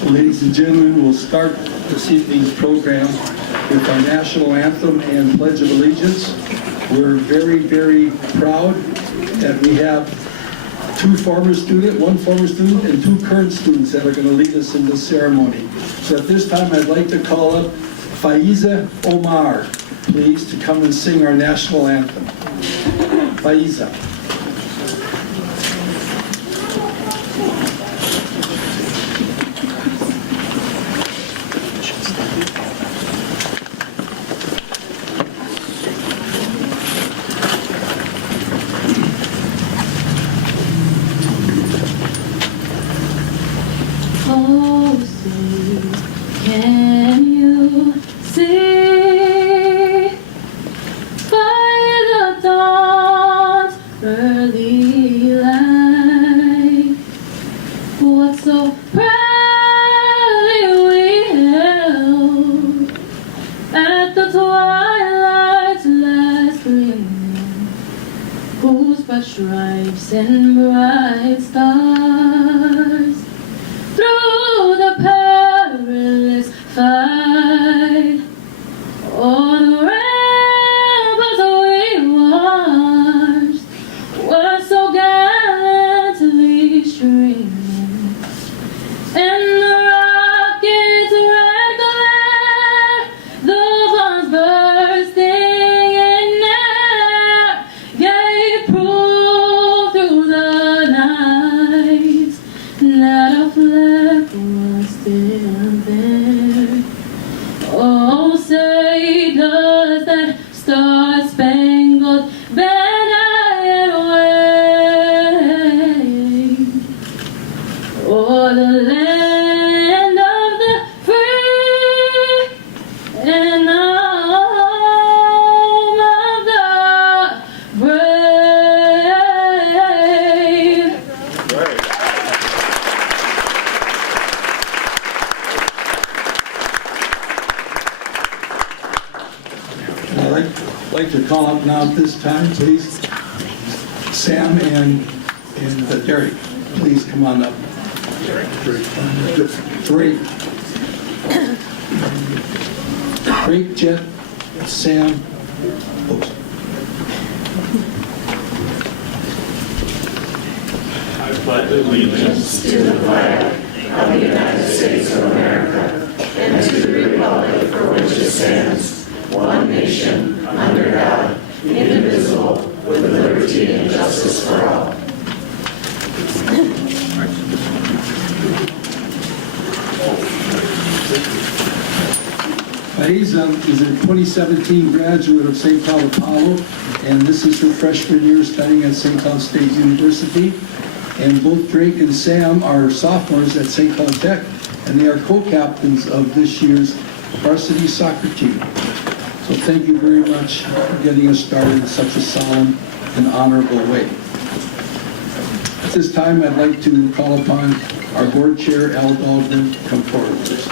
So, ladies and gentlemen, we'll start this evening's program with our national anthem and Pledge of Allegiance. We're very, very proud that we have one former student and 2 current students that are going to lead us in this ceremony. So at this time, I'd like to call up Faiza Omar, please, to come and sing our national anthem. Faiza. Stripes and bright stars through the perilous fight, on the ramparts we watched were so gallantly streaming, and the rocket's red glare, the bombs bursting in air, gave proof through the night that our flag was still there. Oh, say does that star-spangled banner yet wave o'er the land of the free and the home of the brave. I'd like to call up now at this time, please, Sam and Derek. Please come on up. Drake, Jet, Sam. I pledge allegiance to the flag of the United States of America and to the republic for which it stands, one nation, under God, indivisible, with liberty and justice for all. Faiza is a 2017 graduate of St.Cloud Apollo, and this is her freshman year studying at St.Cloud State University. And both Drake and Sam are sophomores at St.Cloud Tech, and they are co-captains of this year's varsity soccer team. So thank you very much for getting us started in such a solemn and honorable way. At this time, I'd like to call upon our board chair, Al Dahlgren, to come forward, please.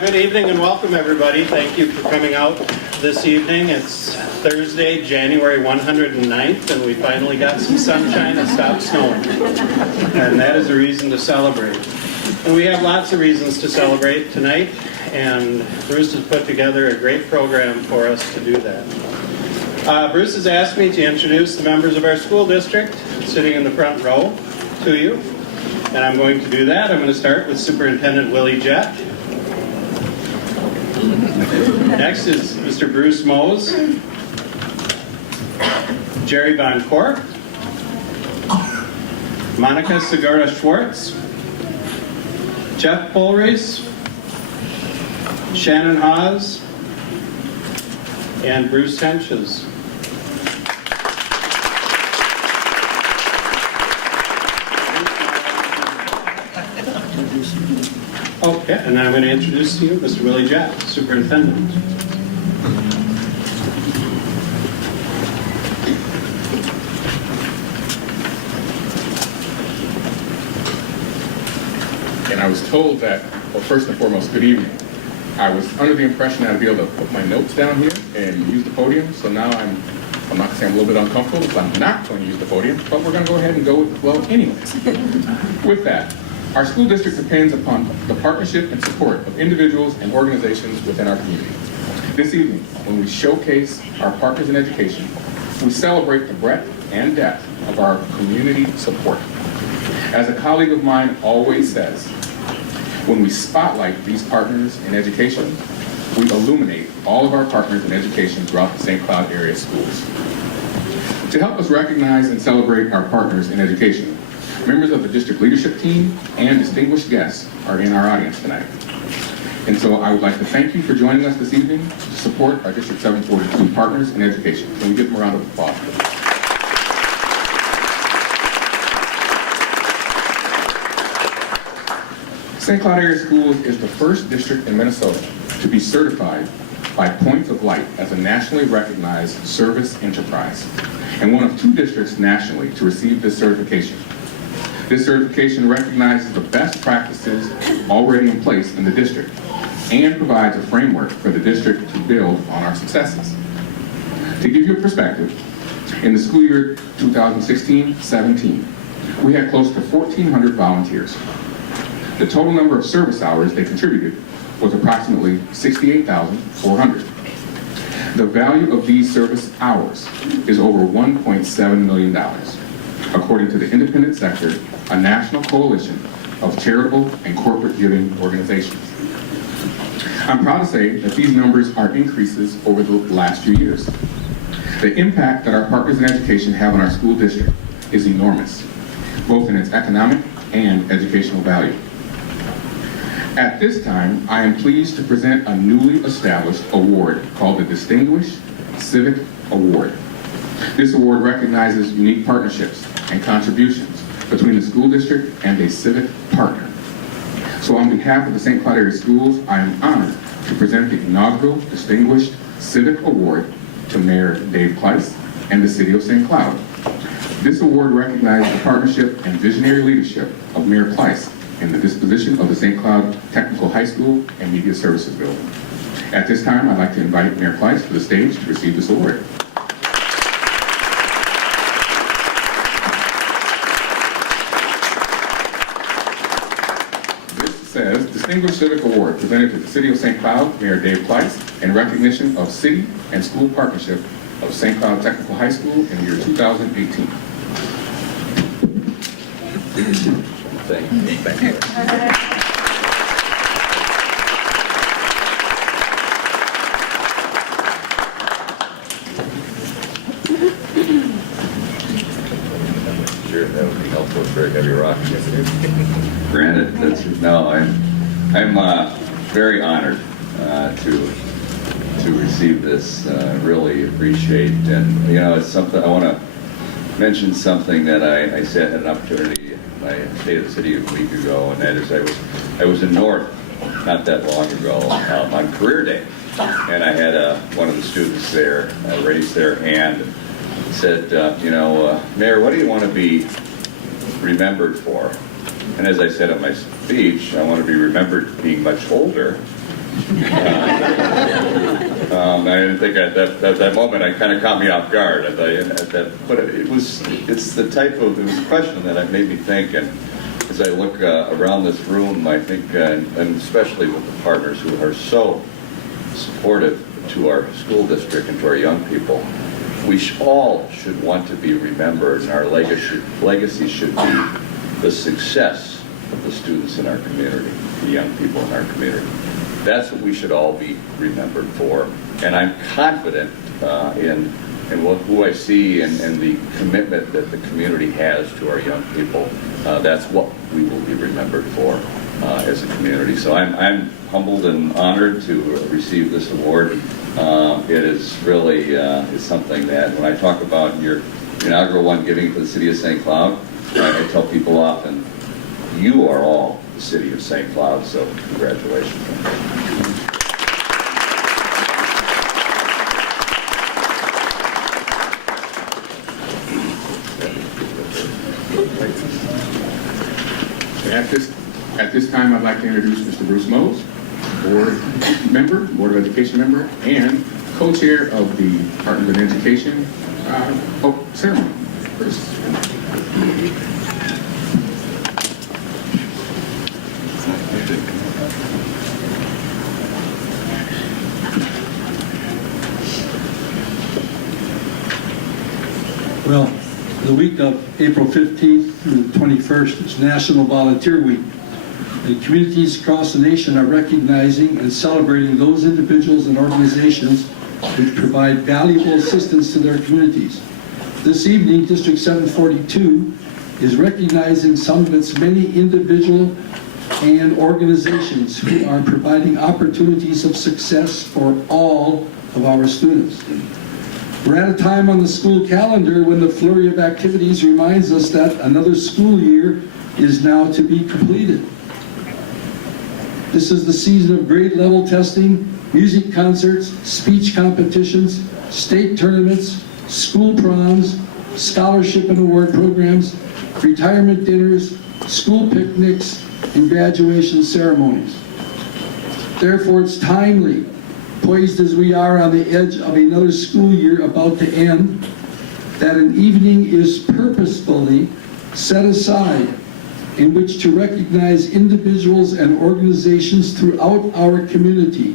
Good evening and welcome, everybody. Thank you for coming out this evening. It's Thursday, January 109th, and we finally got some sunshine and stopped snowing. And that is a reason to celebrate. And we have lots of reasons to celebrate tonight, and Bruce has put together a great program for us to do that. Bruce has asked me to introduce the members of our school district sitting in the front row to you, and I'm going to do that. I'm going to start with Superintendent Willie Jett. Next is Mr. Bruce Mose, Jerry Von Korp, Monica Segura Schwartz, Jeff Polreis, Shannon Hawes, and Bruce Henches. Okay, and now I'm going to introduce to you Mr. Willie Jett, Superintendent. And I was told that, well, first and foremost, good evening. I was under the impression I'd be able to put my notes down here and use the podium, so now I'm not going to say I'm a little bit uncomfortable because I'm not going to use the podium, but we're going to go ahead and go with the flow anyways. With that, our school district depends upon the partnership and support of individuals and organizations within our community. This evening, when we showcase our partners in education, we celebrate the breadth and depth of our community support. As a colleague of mine always says, when we spotlight these partners in education, we illuminate all of our partners in education throughout the St. Cloud area schools. To help us recognize and celebrate our partners in education, members of the district leadership team and distinguished guests are in our audience tonight. And so I would like to thank you for joining us this evening to support our District 742 partners in education. Can we give them a round of applause? St. Cloud Area Schools is the first district in Minnesota to be certified by Points of Light as a nationally recognized service enterprise, and one of 2 districts nationally to receive this certification. This certification recognizes the best practices already in place in the district and provides a framework for the district to build on our successes. To give you a perspective, in the school year 2016-17, we had close to 1,400 volunteers. The total number of service hours they contributed was approximately 68,400. The value of these service hours is over $1.7 million, according to the Independent Sector, a national coalition of charitable and corporate giving organizations. I'm proud to say that these numbers are increases over the last few years. The impact that our partners in education have on our school district is enormous, both in its economic and educational value. At this time, I am pleased to present a newly established award called the Distinguished Civic Award. This award recognizes unique partnerships and contributions between the school district and a civic partner. So on behalf of the St. Cloud Area Schools, I am honored to present the inaugural Distinguished Civic Award to Mayor Dave Kleiss and the City of St. Cloud. This award recognizes the partnership and visionary leadership of Mayor Kleiss in the disposition of the St. Cloud Technical High School and Media Services Building. At this time, I'd like to invite Mayor Kleiss to the stage to receive this award. Says, Distinguished Civic Award presented to the City of St. Cloud, Mayor Dave Kleiss, in recognition of city and school partnership of St. Cloud Technical High School in the year 2018. Thank you. Thank you. Sure, that would be helpful. It's very heavy rock. Granted, I'm very honored to receive this. Really appreciate, and it's something I want to mention something that I had an opportunity. I stayed at the city a week ago, and that is I was in North not that long ago on career day, and I had one of the students there raise their hand and said, Mayor, what do you want to be remembered for? And as I said in my speech, I want to be remembered being much older. I didn't think at that moment, it kind of caught me off guard. But it was a question that made me think. And as I look around this room, I think, and especially with the partners who are so supportive to our school district and to our young people, we all should want to be remembered, and our legacy should be the success of the students in our community, the young people in our community. That's what we should all be remembered for. And I'm confident in who I see and the commitment that the community has to our young people. That's what we will be remembered for as a community. So I'm humbled and honored to receive this award. It is really is something that when I talk about your inaugural one giving for the City of St. Cloud, I tell people often, you are all the City of St. Cloud, so congratulations. At this time, I'd like to introduce Mr. Bruce Mose, Board of Education member, and co-chair of the Department of Education ceremony. First. Well, the week of April 15th through the 21st is National Volunteer Week. And communities across the nation are recognizing and celebrating those individuals and organizations which provide valuable assistance to their communities. This evening, District 742 is recognizing some of its many individual and organizations who are providing opportunities of success for all of our students. We're at a time on the school calendar when the flurry of activities reminds us that another school year is now to be completed. This is the season of grade level testing, music concerts, speech competitions, state tournaments, school proms, scholarship and award programs, retirement dinners, school picnics, and graduation ceremonies. Therefore, it's timely, poised as we are on the edge of another school year about to end, that an evening is purposefully set aside in which to recognize individuals and organizations throughout our community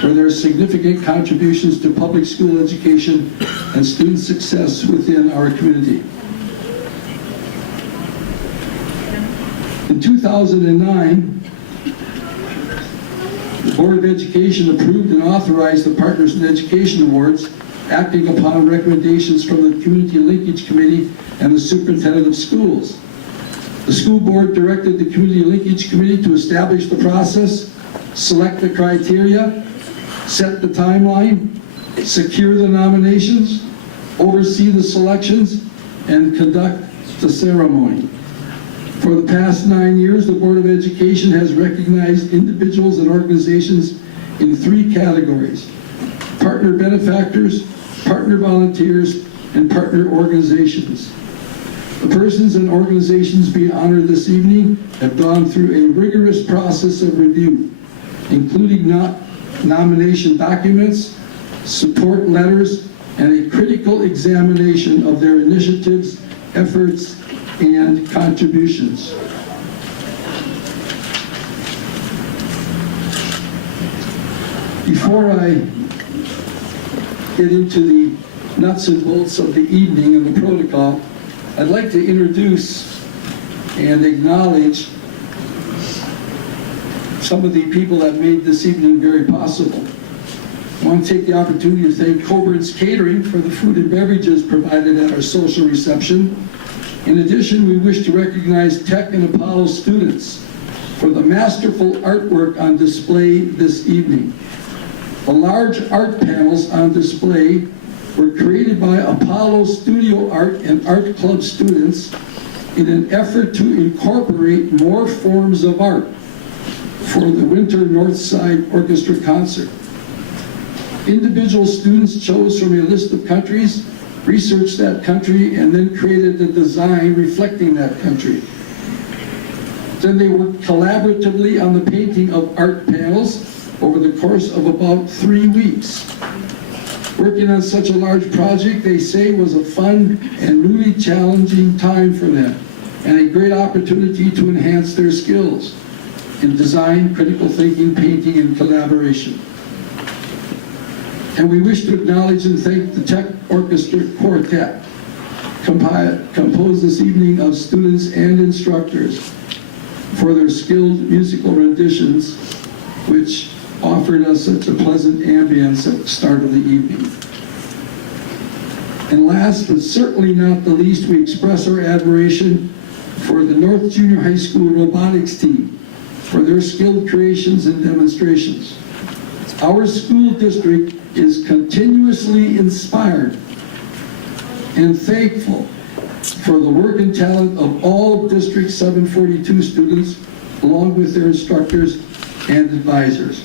for their significant contributions to public school education and student success within our community. In 2009, the Board of Education approved and authorized the Partners in Education Awards, acting upon recommendations from the Community Linkage Committee and the Superintendent of Schools. The school board directed the Community Linkage Committee to establish the process, select the criteria, set the timeline, secure the nominations, oversee the selections, and conduct the ceremony. For the past 9 years, the Board of Education has recognized individuals and organizations in 3 categories: partner benefactors, partner volunteers, and partner organizations. The persons and organizations being honored this evening have gone through a rigorous process of review, including nomination documents, support letters, and a critical examination of their initiatives, efforts, and contributions. Before I get into the nuts and bolts of the evening and the protocol, I'd like to introduce and acknowledge some of the people that made this evening very possible. I want to take the opportunity to thank Coburn's Catering for the food and beverages provided at our social reception. In addition, we wish to recognize Tech and Apollo students for the masterful artwork on display this evening. The large art panels on display were created by Apollo Studio Art and Art Club students in an effort to incorporate more forms of art for the Winter Northside Orchestra concert. Individual students chose from a list of countries, researched that country, and then created a design reflecting that country. Then they worked collaboratively on the painting of art panels over the course of about 3 weeks. Working on such a large project, they say, was a fun and really challenging time for them, and a great opportunity to enhance their skills in design, critical thinking, painting, and collaboration. And we wish to acknowledge and thank the Tech Orchestra Quartet, composed this evening of students and instructors, for their skilled musical renditions, which offered us such a pleasant ambience at the start of the evening. And last but certainly not the least, we express our admiration for the North Junior High School robotics team for their skilled creations and demonstrations. Our school district is continuously inspired and thankful for the work and talent of all District 742 students, along with their instructors and advisors.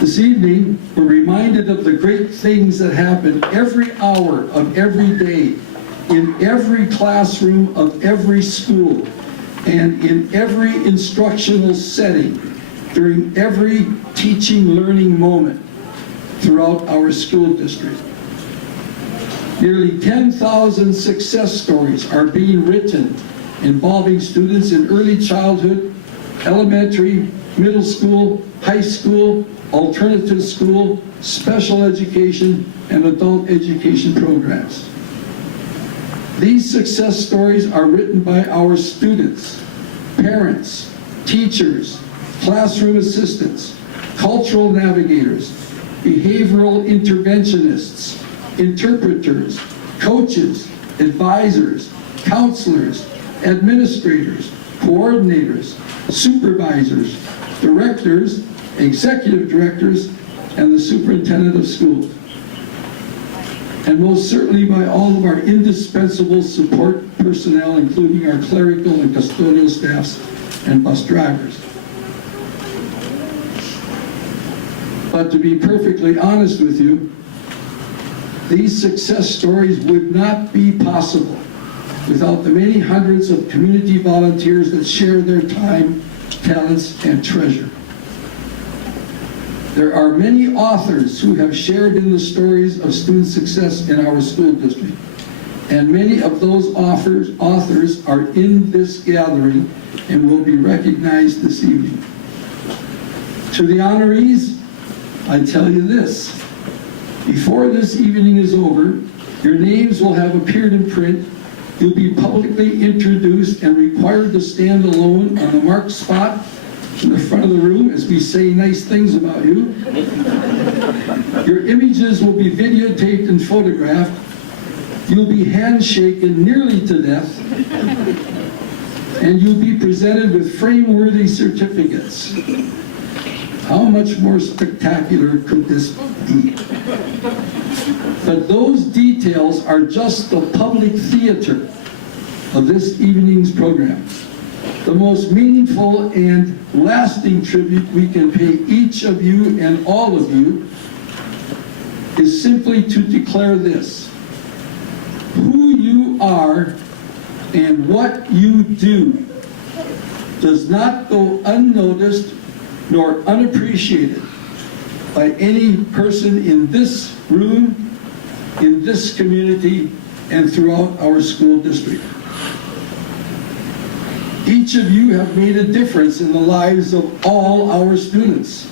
This evening, we're reminded of the great things that happen every hour of every day in every classroom of every school and in every instructional setting during every teaching learning moment throughout our school district. Nearly 10,000 success stories are being written involving students in early childhood, elementary, middle school, high school, alternative school, special education, and adult education programs. These success stories are written by our students, parents, teachers, classroom assistants, cultural navigators, behavioral interventionists, interpreters, coaches, advisors, counselors, administrators, coordinators, supervisors, directors, executive directors, and the superintendent of schools. And most certainly by all of our indispensable support personnel, including our clerical and custodial staffs and bus drivers. But to be perfectly honest with you, these success stories would not be possible without the many hundreds of community volunteers that share their time, talents, and treasure. There are many authors who have shared in the stories of student success in our school district, and many of those authors are in this gathering and will be recognized this evening. To the honorees, I tell you this: before this evening is over, your names will have appeared in print. You'll be publicly introduced and required to stand alone on a marked spot in the front of the room as we say nice things about you. Your images will be videotaped and photographed. You'll be handshaken nearly to death. And you'll be presented with frame-worthy certificates. How much more spectacular could this be? But those details are just the public theater of this evening's program. The most meaningful and lasting tribute we can pay each of you and all of you is simply to declare this: who you are and what you do does not go unnoticed nor unappreciated by any person in this room, in this community, and throughout our school district. Each of you have made a difference in the lives of all our students.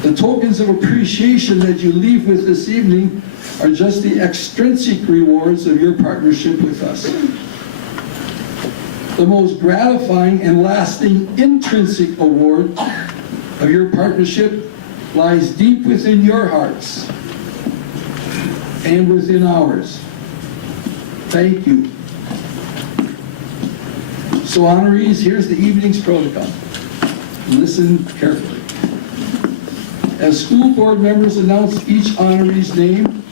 The tokens of appreciation that you leave with this evening are just the extrinsic rewards of your partnership with us. The most gratifying and lasting intrinsic award of your partnership lies deep within your hearts and within ours. Thank you. So honorees, here's the evening's protocol. Listen carefully. As school board members announce each honoree's name,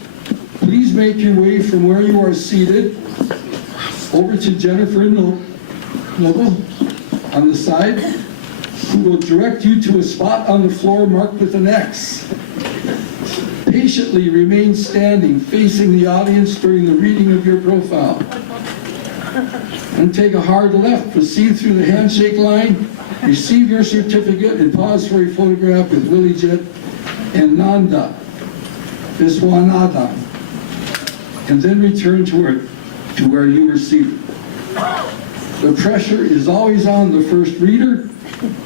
please make your way from where you are seated over to Jennifer Noble on the side, who will direct you to a spot on the floor marked with an X. Patiently remain standing, facing the audience during the reading of your profile. And take a hard left, proceed through the handshake line, receive your certificate, and pause for a photograph with Willie Jett and Nanda Viswanathan, and then return to where you were seated. The pressure is always on the first reader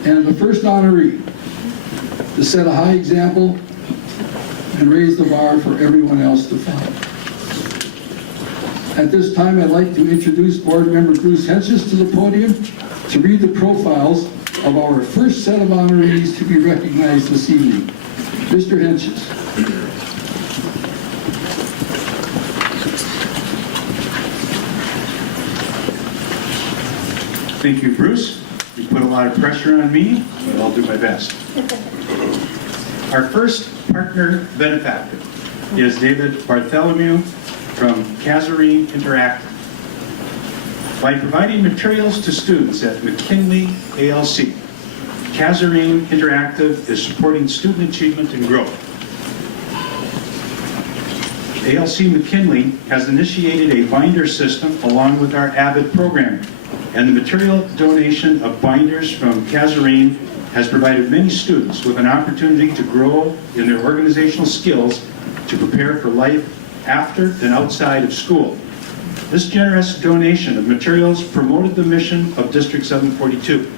and the first honoree to set a high example and raise the bar for everyone else to follow. At this time, I'd like to introduce Board Member Bruce Henches to the podium to read the profiles of our first set of honorees to be recognized this evening. Mr. Henches. Thank you, Bruce. You put a lot of pressure on me, but I'll do my best. Our first partner benefactor is David Bartholomew from Kazarine Interactive. By providing materials to students at McKinley ALC, Kazarine Interactive is supporting student achievement and growth. ALC McKinley has initiated a binder system along with our Avid program, and the material donation of binders from Kazarine has provided many students with an opportunity to grow in their organizational skills to prepare for life after and outside of school. This generous donation of materials promoted the mission of District 742.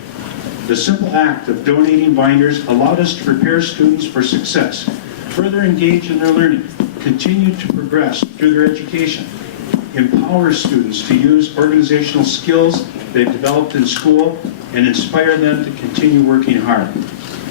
The simple act of donating binders allowed us to prepare students for success, further engage in their learning, continue to progress through their education, empower students to use organizational skills they've developed in school, and inspire them to continue working hard.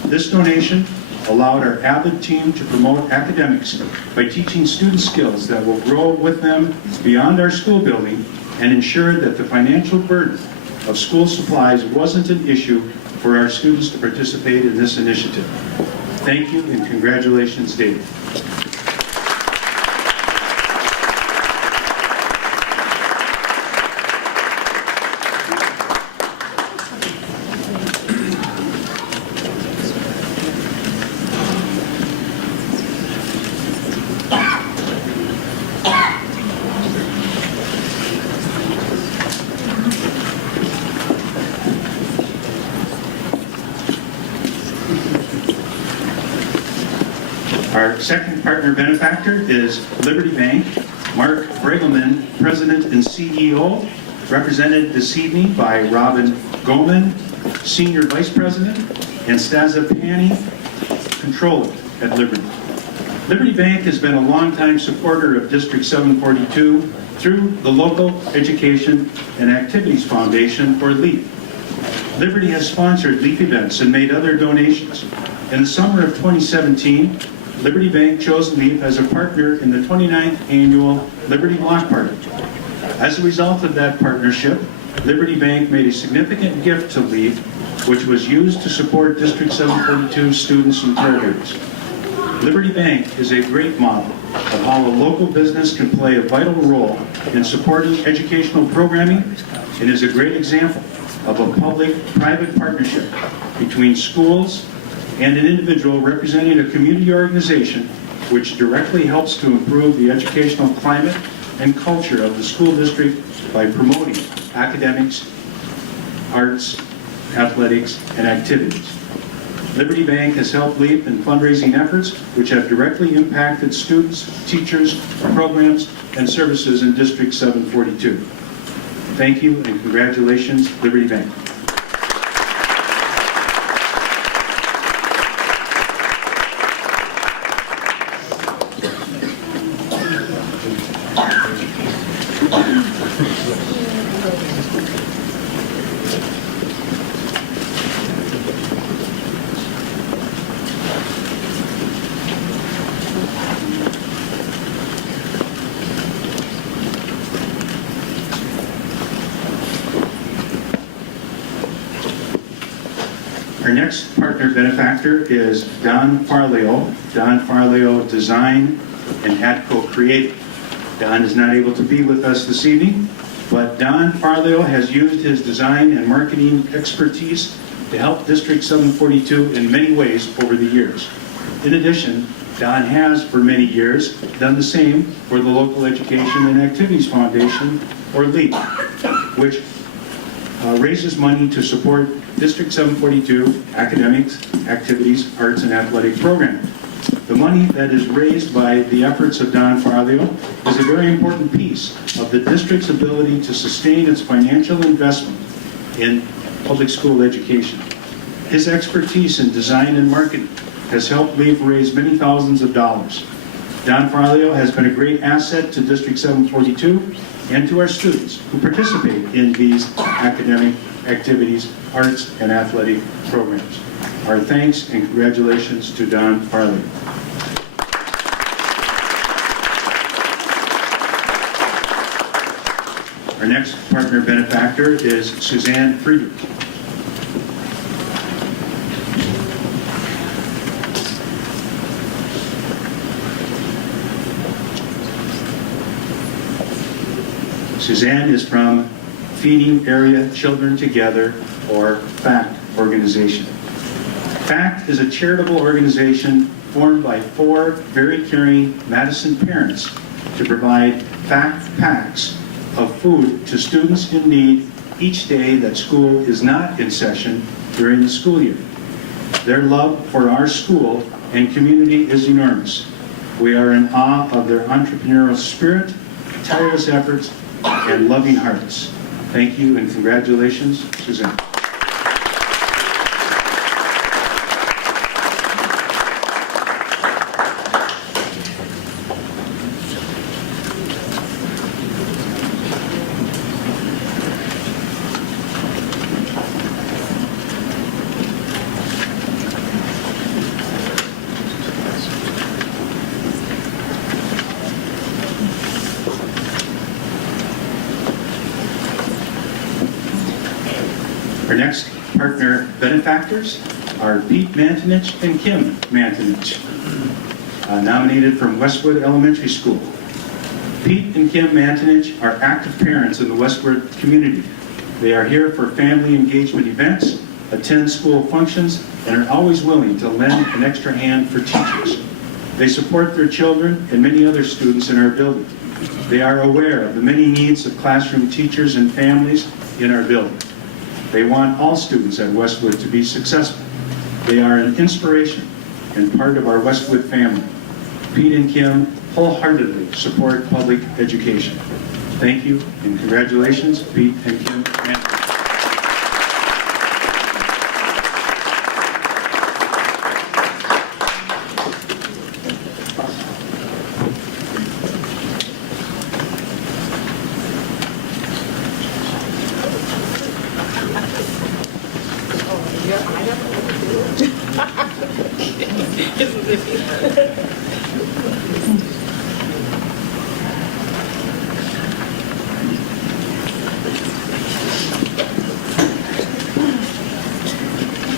This donation allowed our Avid team to promote academics by teaching students skills that will grow with them beyond our school building and ensure that the financial burden of school supplies wasn't an issue for our students to participate in this initiative. Thank you and congratulations, David. Our second partner benefactor is Liberty Bank. Mark Bregelman, President and CEO, represented this evening by Robin Goman, Senior Vice President, and Staza Pani, Controller at Liberty. Liberty Bank has been a longtime supporter of District 742 through the Local Education and Activities Foundation, or LEAP. Liberty has sponsored LEAP events and made other donations. In the summer of 2017, Liberty Bank chose LEAP as a partner in the 29th annual Liberty Block Party. As a result of that partnership, Liberty Bank made a significant gift to LEAP, which was used to support District 742 students and caregivers. Liberty Bank is a great model of how a local business can play a vital role in supporting educational programming and is a great example of a public-private partnership between schools and an individual representing a community organization which directly helps to improve the educational climate and culture of the school district by promoting academics, arts, athletics, and activities. Liberty Bank has helped LEAP in fundraising efforts which have directly impacted students, teachers, programs, and services in District 742. Thank you and congratulations, Liberty Bank. Our next partner benefactor is Don Farleo. Don Farleo Design and Atco Creative. Don is not able to be with us this evening, but Don Farleo has used his design and marketing expertise to help District 742 in many ways over the years. In addition, Don has for many years done the same for the Local Education and Activities Foundation, or LEAP, which raises money to support District 742 academics, activities, arts, and athletic programming. The money that is raised by the efforts of Don Farleo is a very important piece of the district's ability to sustain its financial investment in public school education. His expertise in design and marketing has helped LEAP raise many thousands of dollars. Don Farleo has been a great asset to District 742 and to our students who participate in these academic activities, arts, and athletic programs. Our thanks and congratulations to Don Farley. Our next partner benefactor is Suzanne Friedrich. Suzanne is from Feeding Area Children Together, or FACT organization. FACT is a charitable organization formed by 4 very caring Madison parents to provide packs of food to students in need each day that school is not in session during the school year. Their love for our school and community is enormous. We are in awe of their entrepreneurial spirit, tireless efforts, and loving hearts. Thank you and congratulations, Suzanne. Our next partner benefactors are Pete Mantonich and Kim Mantonich, nominated from Westwood Elementary School. Pete and Kim Mantonich are active parents in the Westwood community. They are here for family engagement events, attend school functions, and are always willing to lend an extra hand for teachers. They support their children and many other students in our building. They are aware of the many needs of classroom teachers and families in our building. They want all students at Westwood to be successful. They are an inspiration and part of our Westwood family. Pete and Kim wholeheartedly support public education. Thank you and congratulations, Pete and Kim.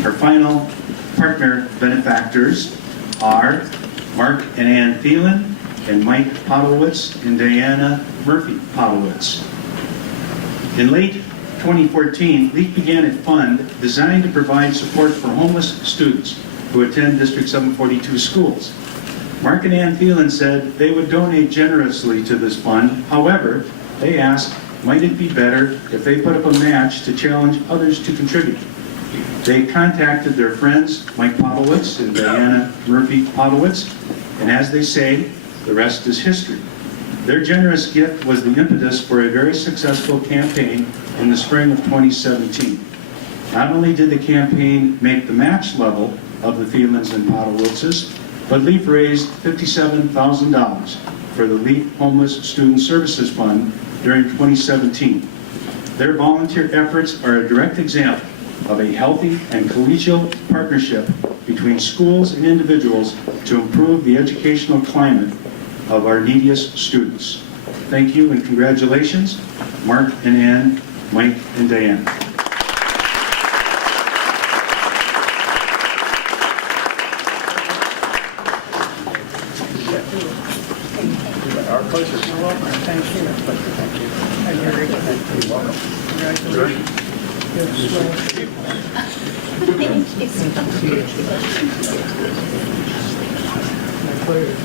Our final partner benefactors are Mark and Ann Thielen and Mike Podowitz and Diana Murphy Podowitz. In late 2014, LEAP began a fund designed to provide support for homeless students who attend District 742 schools. Mark and Ann Thielen said they would donate generously to this fund. However, they asked, might it be better if they put up a match to challenge others to contribute? They contacted their friends, Mike Podowitz and Diana Murphy Podowitz, and as they say, the rest is history. Their generous gift was the impetus for a very successful campaign in the spring of 2017. Not only did the campaign make the match level of the Thielens and Podowitzes, but LEAP raised $57,000 for the LEAP Homeless Student Services Fund during 2017. Their volunteer efforts are a direct example of a healthy and collegial partnership between schools and individuals to improve the educational climate of our neediest students. Thank you and congratulations, Mark and Ann, Mike and Diane. Our pleasure. You're welcome. Thank you. Thank you. And you're welcome. Congratulations. My pleasure.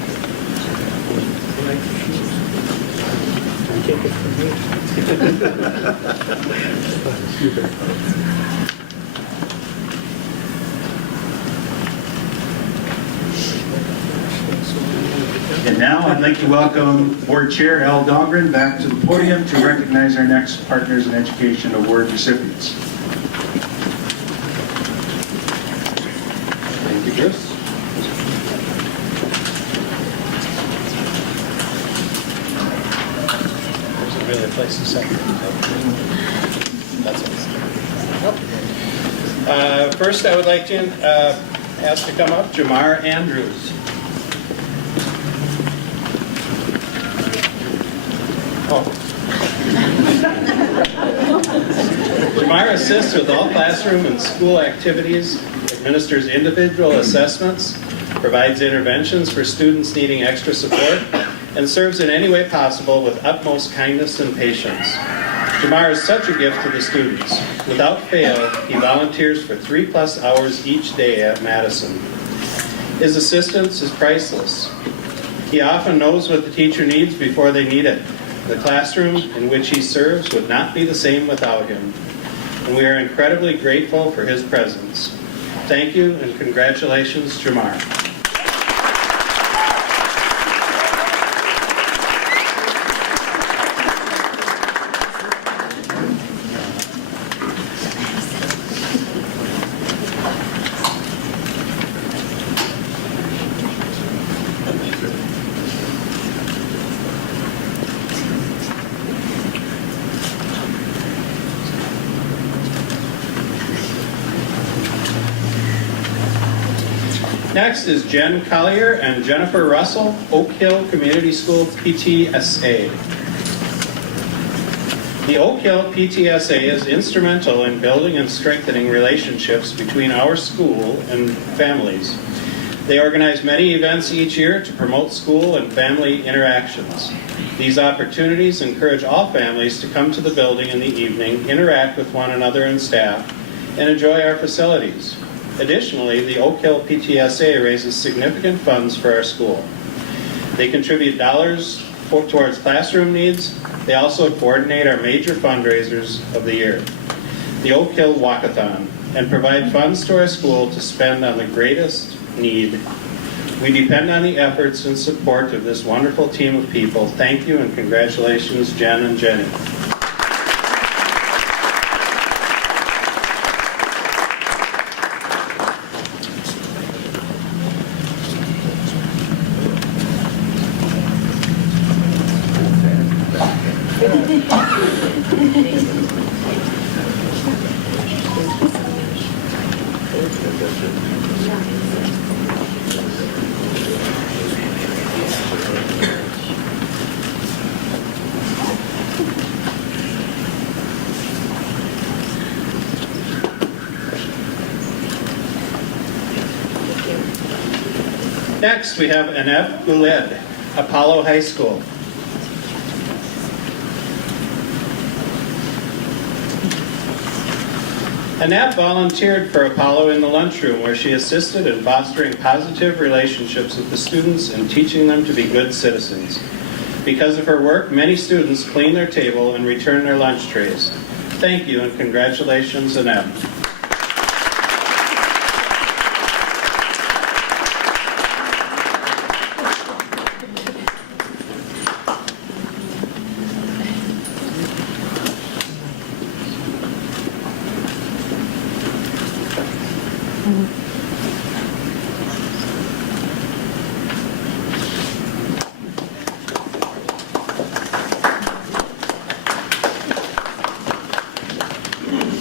Take it from me. And now I'd like to welcome Board Chair Al Dahlgren back to the podium to recognize our next Partners in Education Award recipients. Thank you, Chris. There's a really place to second. That's awesome. First, I would like to ask to come up Jamar Andrews. Jamar assists with all classroom and school activities, administers individual assessments, provides interventions for students needing extra support, and serves in any way possible with utmost kindness and patience. Jamar is such a gift to the students. Without fail, he volunteers for 3+ hours each day at Madison. His assistance is priceless. He often knows what the teacher needs before they need it. The classroom in which he serves would not be the same without him, and we are incredibly grateful for his presence. Thank you and congratulations, Jamar. Next is Jen Collier and Jennifer Russell, Oak Hill Community School PTSA. The Oak Hill PTSA is instrumental in building and strengthening relationships between our school and families. They organize many events each year to promote school and family interactions. These opportunities encourage all families to come to the building in the evening, interact with one another and staff, and enjoy our facilities. Additionally, the Oak Hill PTSA raises significant funds for our school. They contribute dollars towards classroom needs. They also coordinate our major fundraisers of the year, the Oak Hill Walkathon, and provide funds to our school to spend on the greatest need. We depend on the efforts and support of this wonderful team of people. Thank you and congratulations, Jen and Jenny. Next, we have Aneb Guled, Apollo High School. Aneb volunteered for Apollo in the lunchroom, where she assisted in fostering positive relationships with the students and teaching them to be good citizens. Because of her work, many students clean their table and return their lunch trays. Thank you and congratulations, Aneb.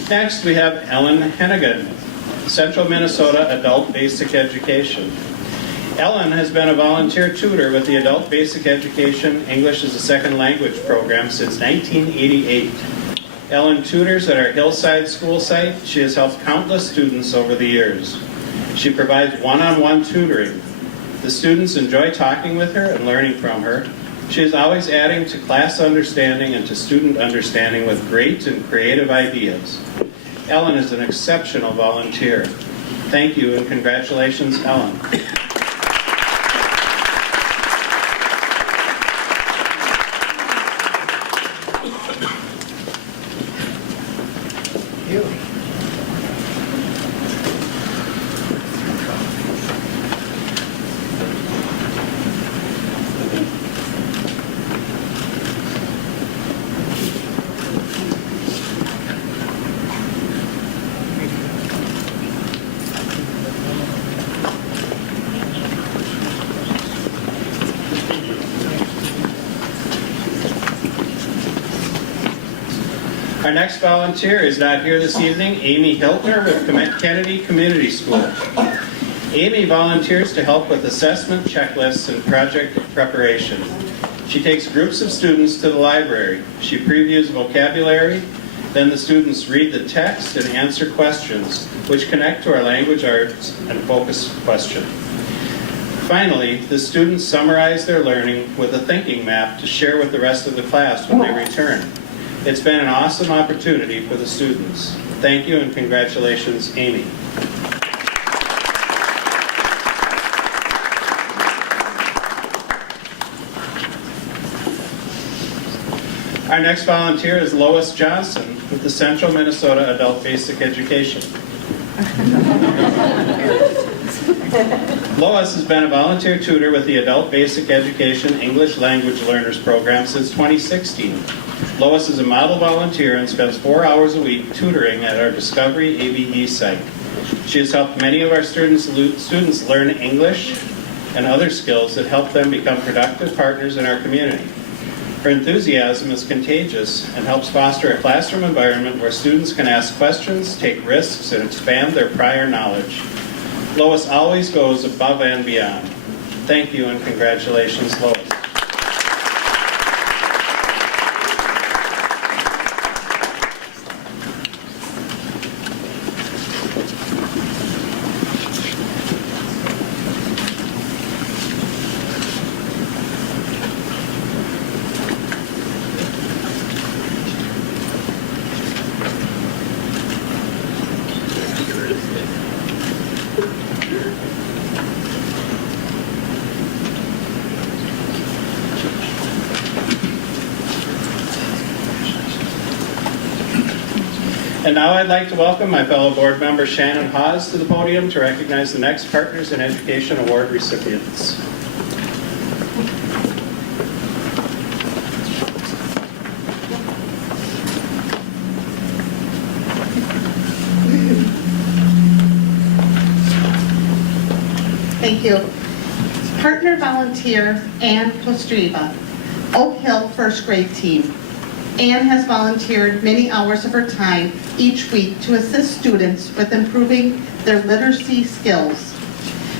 Next, we have Ellen Hennigan, Central Minnesota Adult Basic Education. Ellen has been a volunteer tutor with the Adult Basic Education English as a Second Language program since 1988. Ellen tutors at our Hillside school site. She has helped countless students over the years. She provides one-on-one tutoring. The students enjoy talking with her and learning from her. She is always adding to class understanding and to student understanding with great and creative ideas. Ellen is an exceptional volunteer. Thank you and congratulations, Ellen. Our next volunteer is not here this evening, Amy Hiltner with Kennedy Community School. Amy volunteers to help with assessment checklists and project preparation. She takes groups of students to the library. She previews vocabulary, then the students read the text and answer questions, which connect to our language arts and focus question. Finally, the students summarize their learning with a thinking map to share with the rest of the class when they return. It's been an awesome opportunity for the students. Thank you and congratulations, Amy. Our next volunteer is Lois Johnson with the Central Minnesota Adult Basic Education. Lois has been a volunteer tutor with the Adult Basic Education English Language Learners Program since 2016. Lois is a model volunteer and spends 4 hours a week tutoring at our Discovery ABE site. She has helped many of our students learn English and other skills that help them become productive partners in our community. Her enthusiasm is contagious and helps foster a classroom environment where students can ask questions, take risks, and expand their prior knowledge. Lois always goes above and beyond. Thank you and congratulations, Lois. And now I'd like to welcome my fellow board member Shannon Hawes to the podium to recognize the next Partners in Education Award recipients. Thank you. Partner volunteer Ann Kostreva, Oak Hill first grade team. Ann has volunteered many hours of her time each week to assist students with improving their literacy skills.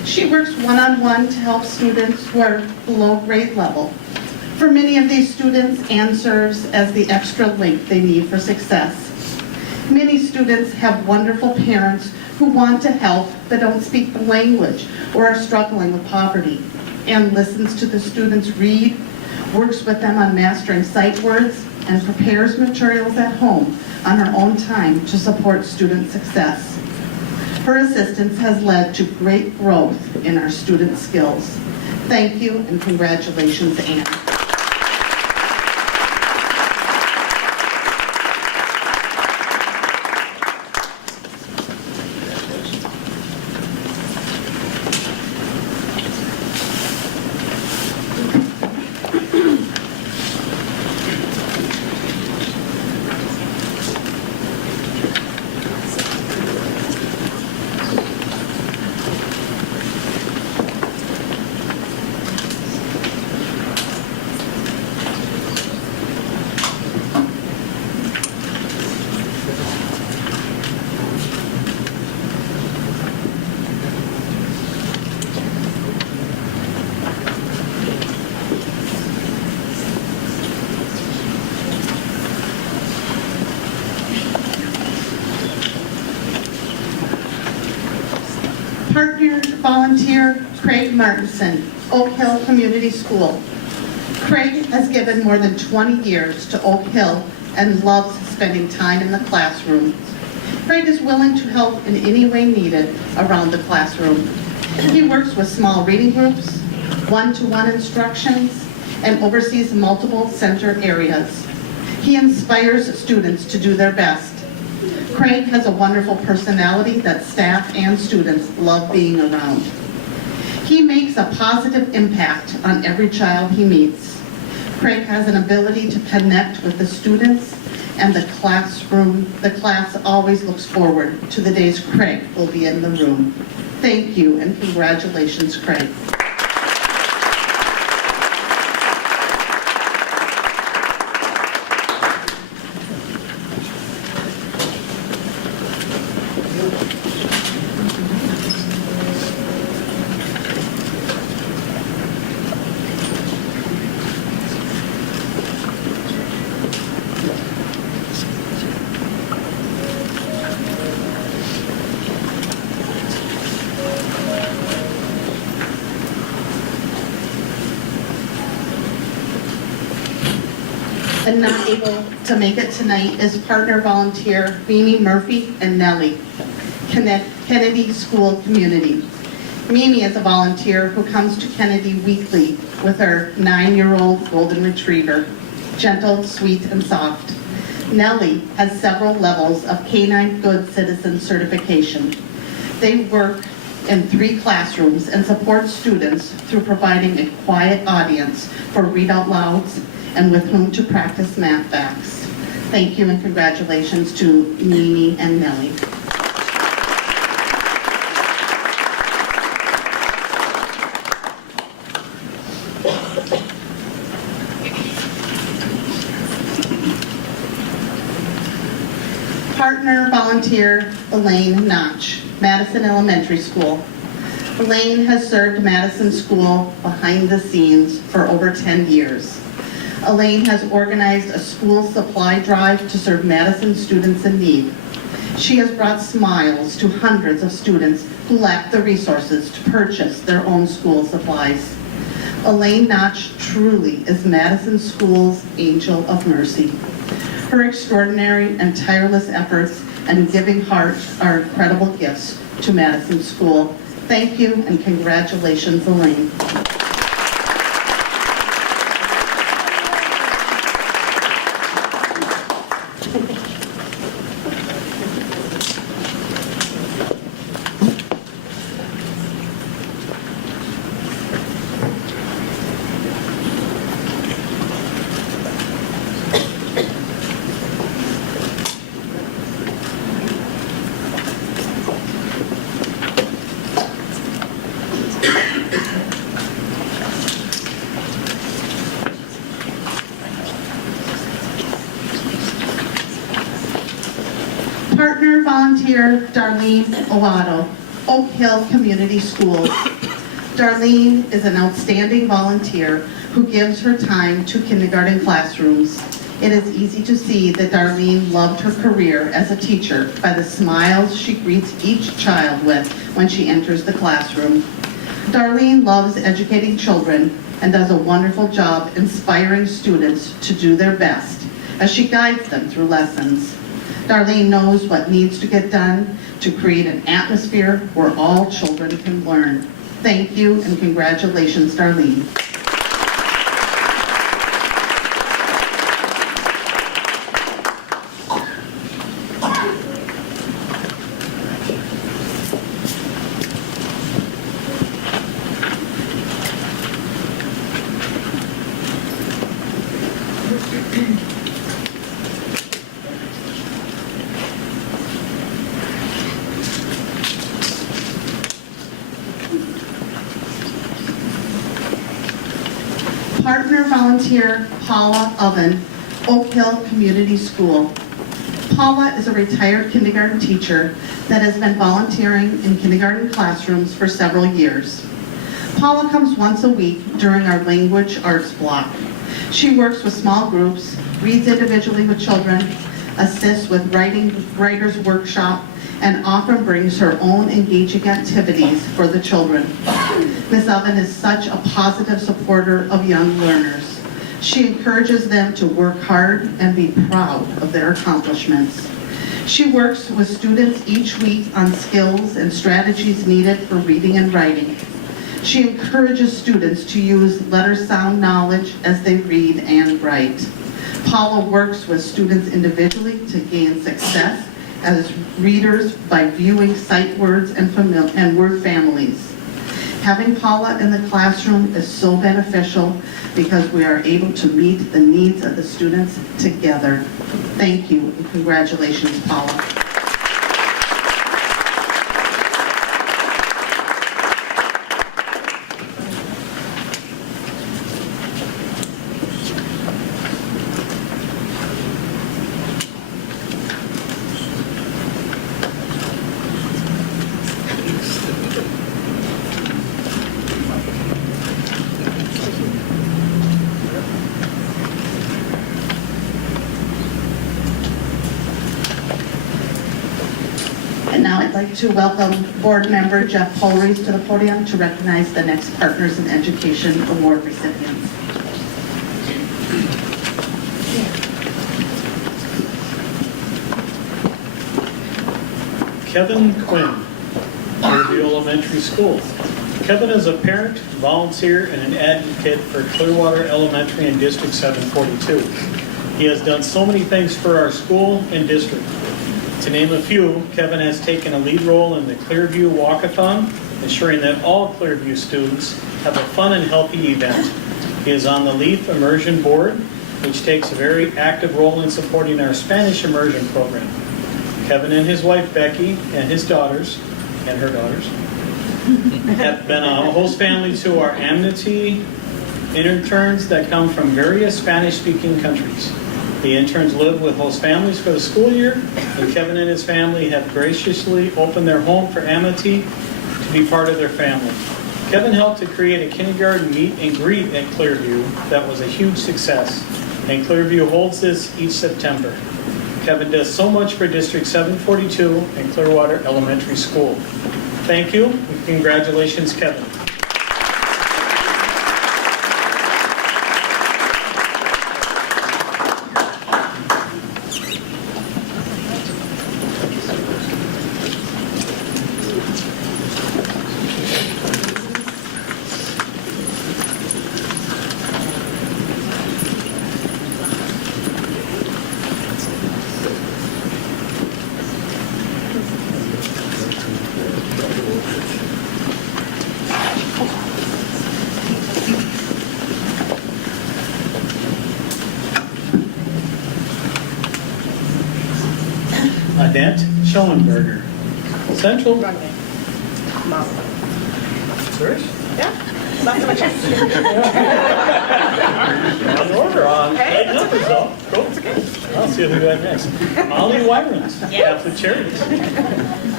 She works one-on-one to help students who are below grade level. For many of these students, Ann serves as the extra link they need for success. Many students have wonderful parents who want to help but don't speak the language or are struggling with poverty. Ann listens to the students read, works with them on mastering sight words, and prepares materials at home on her own time to support student success. Her assistance has led to great growth in our student skills. Thank you and congratulations, Ann. Partner volunteer Craig Martinson, Oak Hill Community School. Craig has given more than 20 years to Oak Hill and loves spending time in the classroom. Craig is willing to help in any way needed around the classroom. He works with small reading groups, one-to-one instructions, and oversees multiple center areas. He inspires students to do their best. Craig has a wonderful personality that staff and students love being around. He makes a positive impact on every child he meets. Craig has an ability to connect with the students and the classroom. The class always looks forward to the days Craig will be in the room. Thank you and congratulations, Craig. And not able to make it tonight is partner volunteer Mimi Murphy and Nellie, Kennedy School Community. Mimi is a volunteer who comes to Kennedy weekly with her 9-year-old golden retriever. gentle, sweet, and soft. Nellie has several levels of Canine Good Citizen certification. They work in 3 classrooms and support students through providing a quiet audience for read out louds and with whom to practice math facts. Thank you and congratulations to Mimi and Nellie. Partner volunteer Elaine Notch, Madison Elementary School. Elaine has served Madison School behind the scenes for over 10 years. Elaine has organized a school supply drive to serve Madison students in need. She has brought smiles to hundreds of students who lack the resources to purchase their own school supplies. Elaine Notch truly is Madison School's angel of mercy. Her extraordinary and tireless efforts and giving heart are incredible gifts to Madison School. Thank you and congratulations, Elaine. Partner volunteer Darlene Owado, Oak Hill Community Schools. Darlene is an outstanding volunteer who gives her time to kindergarten classrooms. It is easy to see that Darlene loved her career as a teacher by the smiles she greets each child with when she enters the classroom. Darlene loves educating children and does a wonderful job inspiring students to do their best as she guides them through lessons. Darlene knows what needs to get done to create an atmosphere where all children can learn. Thank you and congratulations, Darlene. Partner volunteer Paula Oven, Oak Hill Community School. Paula is a retired kindergarten teacher that has been volunteering in kindergarten classrooms for several years. Paula comes once a week during our language arts block. She works with small groups, reads individually with children, assists with writer's workshop, and often brings her own engaging activities for the children. Ms. Oven is such a positive supporter of young learners. She encourages them to work hard and be proud of their accomplishments. She works with students each week on skills and strategies needed for reading and writing. She encourages students to use letter sound knowledge as they read and write. Paula works with students individually to gain success as readers by viewing sight words and word families. Having Paula in the classroom is so beneficial because we are able to meet the needs of the students together. Thank you and congratulations, Paula. And now I'd like to welcome board member Jeff Polrees to the podium to recognize the next Partners in Education Award recipients. Kevin Quinn, Fairview Elementary School. Kevin is a parent, volunteer, and an advocate for Clearwater Elementary in District 742. He has done so many things for our school and district. To name a few, Kevin has taken a lead role in the Clearview Walkathon, ensuring that all Clearview students have a fun and healthy event. He is on the LEAF Immersion Board, which takes a very active role in supporting our Spanish immersion program. Kevin and his wife Becky and his daughters, and her daughters, have been a host family to our Amity interns that come from various Spanish-speaking countries. The interns live with host families for the school year, and Kevin and his family have graciously opened their home for Amity to be part of their family. Kevin helped to create a kindergarten meet and greet at Clearview that was a huge success, and Clearview holds this each September. Kevin does so much for District 742 and Clearwater Elementary School. Thank you, and congratulations, Kevin. Annette Schoenberger. Central. Serious? On order, on late numbers though. Cool. I'll see who we got next. Molly Wyrens, Catholic Charities.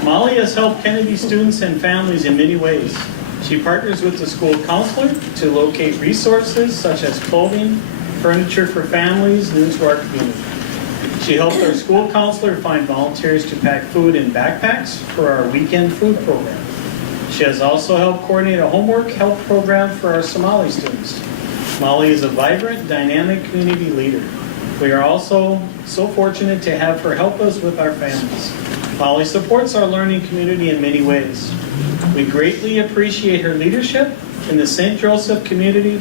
Molly has helped Kennedy students and families in many ways. She partners with the school counselor to locate resources such as clothing, furniture for families new to our community. She helped our school counselor find volunteers to pack food in backpacks for our weekend food program. She has also helped coordinate a homework help program for our Somali students. Molly is a vibrant, dynamic community leader. We are also so fortunate to have her help us with our families. Molly supports our learning community in many ways. We greatly appreciate her leadership in the St. Joseph community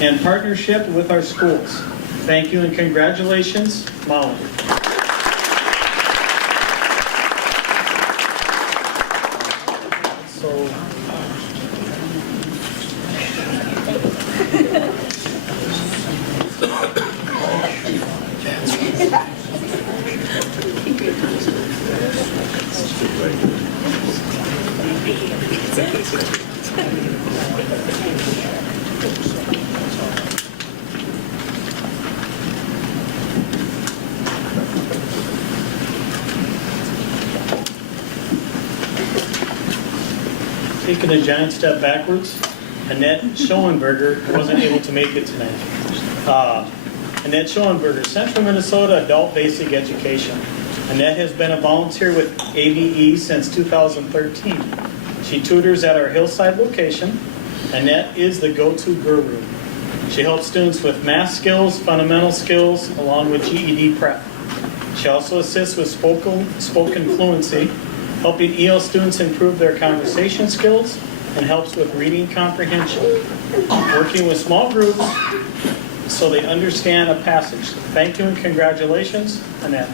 and partnership with our schools. Thank you and congratulations, Molly. Taking a giant step backwards, Annette Schoenberger wasn't able to make it tonight. Annette Schoenberger, Central Minnesota Adult Basic Education. Annette has been a volunteer with ABE since 2013. She tutors at our Hillside location. Annette is the go-to guru. She helps students with math skills, fundamental skills, along with GED prep. She also assists with spoken fluency, helping EL students improve their conversation skills, and helps with reading comprehension, working with small groups so they understand a passage. Thank you and congratulations, Annette.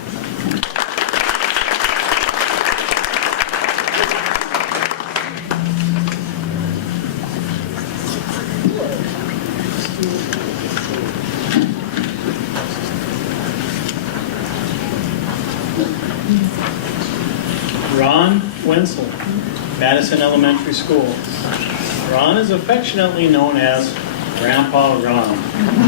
Ron Wenzel, Madison Elementary School. Ron is affectionately known as Grandpa Ron.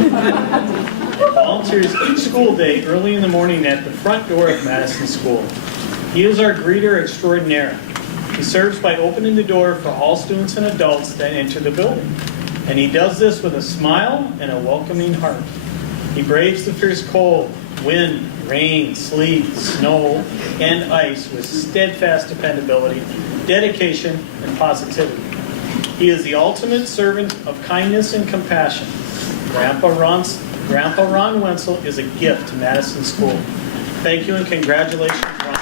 He volunteers each school day early in the morning at the front door of Madison School. He is our greeter extraordinaire. He serves by opening the door for all students and adults that enter the building. And he does this with a smile and a welcoming heart. He braves the fierce cold, wind, rain, sleet, snow, and ice with steadfast dependability, dedication, and positivity. He is the ultimate servant of kindness and compassion. Grandpa Ron Wenzel is a gift to Madison School. Thank you and congratulations, Ron.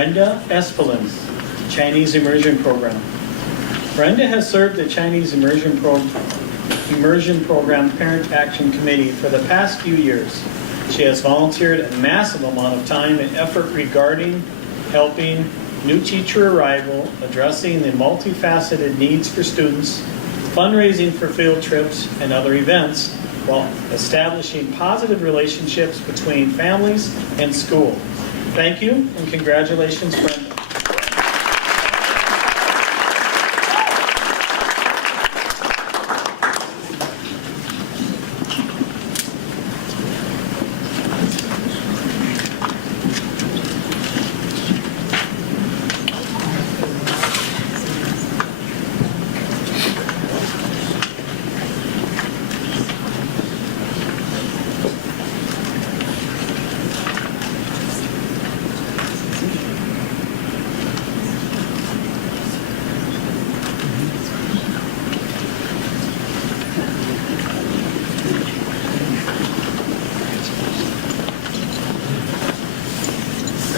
Brenda Espelin, Chinese Immersion Program. Brenda has served the Chinese Immersion Program Parent Action Committee for the past few years. She has volunteered a massive amount of time and effort regarding helping new teacher arrival, addressing the multifaceted needs for students, fundraising for field trips and other events, while establishing positive relationships between families and school. Thank you and congratulations, Brenda.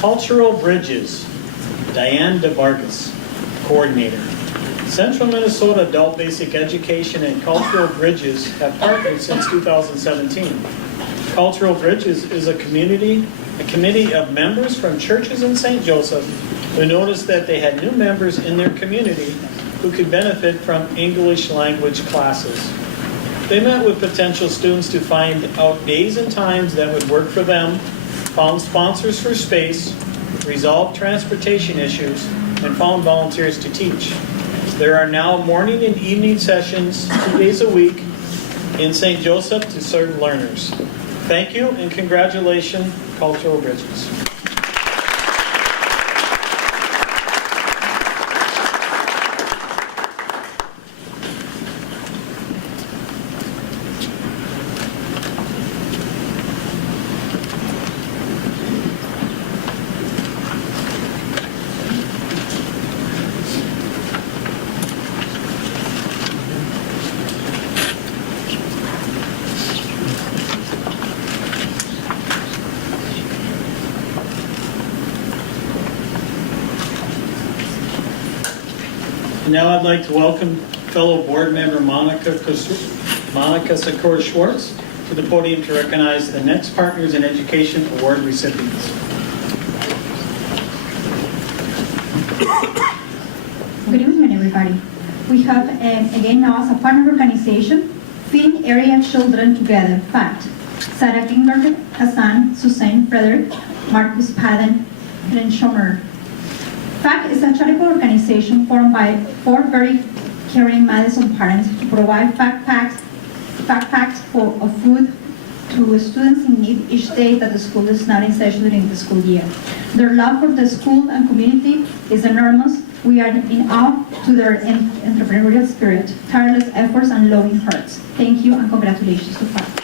Cultural Bridges, Diane DeVargas, Coordinator. Central Minnesota Adult Basic Education and Cultural Bridges have partnered since 2017. Cultural Bridges is a committee of members from churches in St. Joseph who noticed that they had new members in their community who could benefit from English language classes. They met with potential students to find out days and times that would work for them, found sponsors for space, resolved transportation issues, and found volunteers to teach. There are now morning and evening sessions 2 days a week in St. Joseph to serve learners. Thank you and congratulations, Cultural Bridges. Now I'd like to welcome fellow board member Monica Sikora-Schwartz to the podium to recognize the next Partners in Education Award recipients. Good evening, everybody. We have, again now as a partner organization, Feeding Area Children Together, FACT. Sarah Klingberg, Hassan, Suzanne Frederick, Marcus Padden, Helen Schomer. FACT is a charitable organization formed by 4 very caring Madison parents to provide backpacks of food to students in need each day that the school is not in session during the school year. Their love for the school and community is enormous. We are in awe to their entrepreneurial spirit, tireless efforts, and loving hearts. Thank you and congratulations to FACT.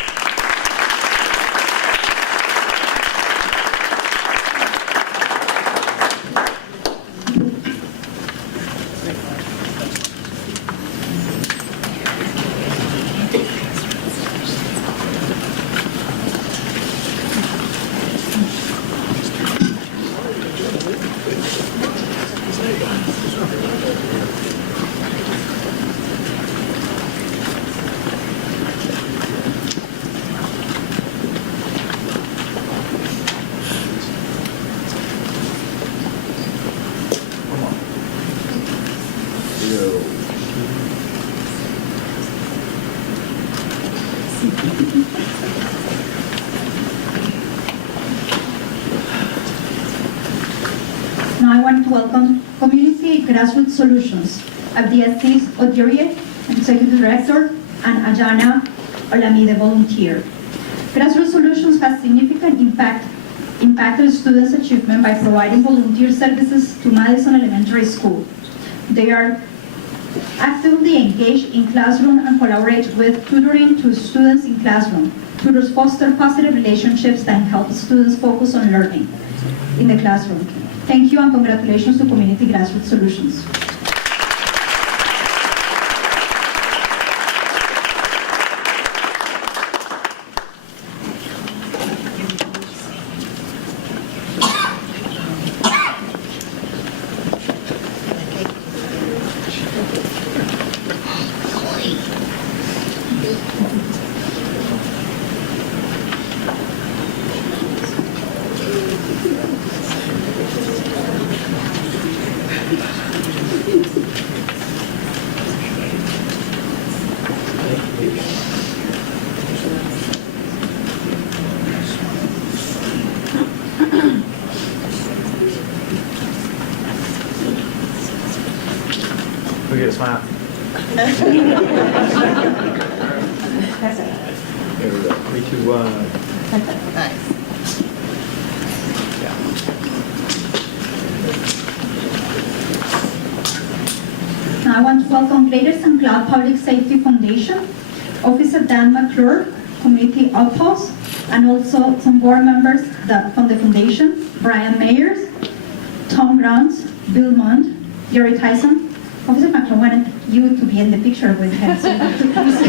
Now I want to welcome Community Grassroots Solutions, Abdiaziz Odirie, Executive Director, and Ajana Olamide, volunteer. Grassroots Solutions has significant impacted students' achievement by providing volunteer services to Madison Elementary School. They are actively engaged in classroom and collaborate with tutoring to students in classroom. Tutors foster positive relationships that help students focus on learning in the classroom. Thank you and congratulations to Community Grassroots Solutions. We get a smile. Here we go. 3, 2, 1. Nice. Now I want to welcome Greater St.Cloud Public Safety Foundation, Officer Dan McClure, Community Outpost, and also some board members from the foundation, Brian Mayers, Tom Grounds, Bill Mond, Jerry Tyson. Officer McClure wanted you to be in the picture with him, so you have to come to the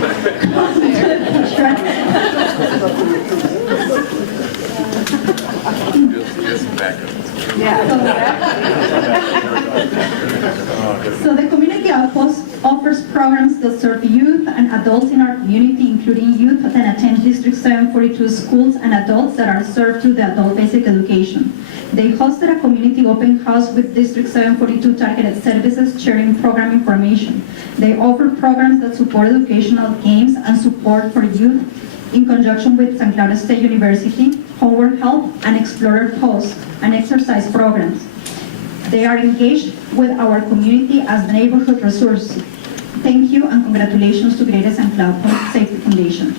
So the Community Outpost offers programs that serve youth and adults in our community, including youth that attend District 742 schools and adults that are served through the adult basic education. They hosted a community open house with District 742 targeted services, sharing program information. They offer programs that support educational games and support for youth in conjunction with St.Cloud State University, homework help, and Explorer Post and exercise programs. They are engaged with our community as the neighborhood resource. Thank you and congratulations to Greater St.Cloud Public Safety Foundation.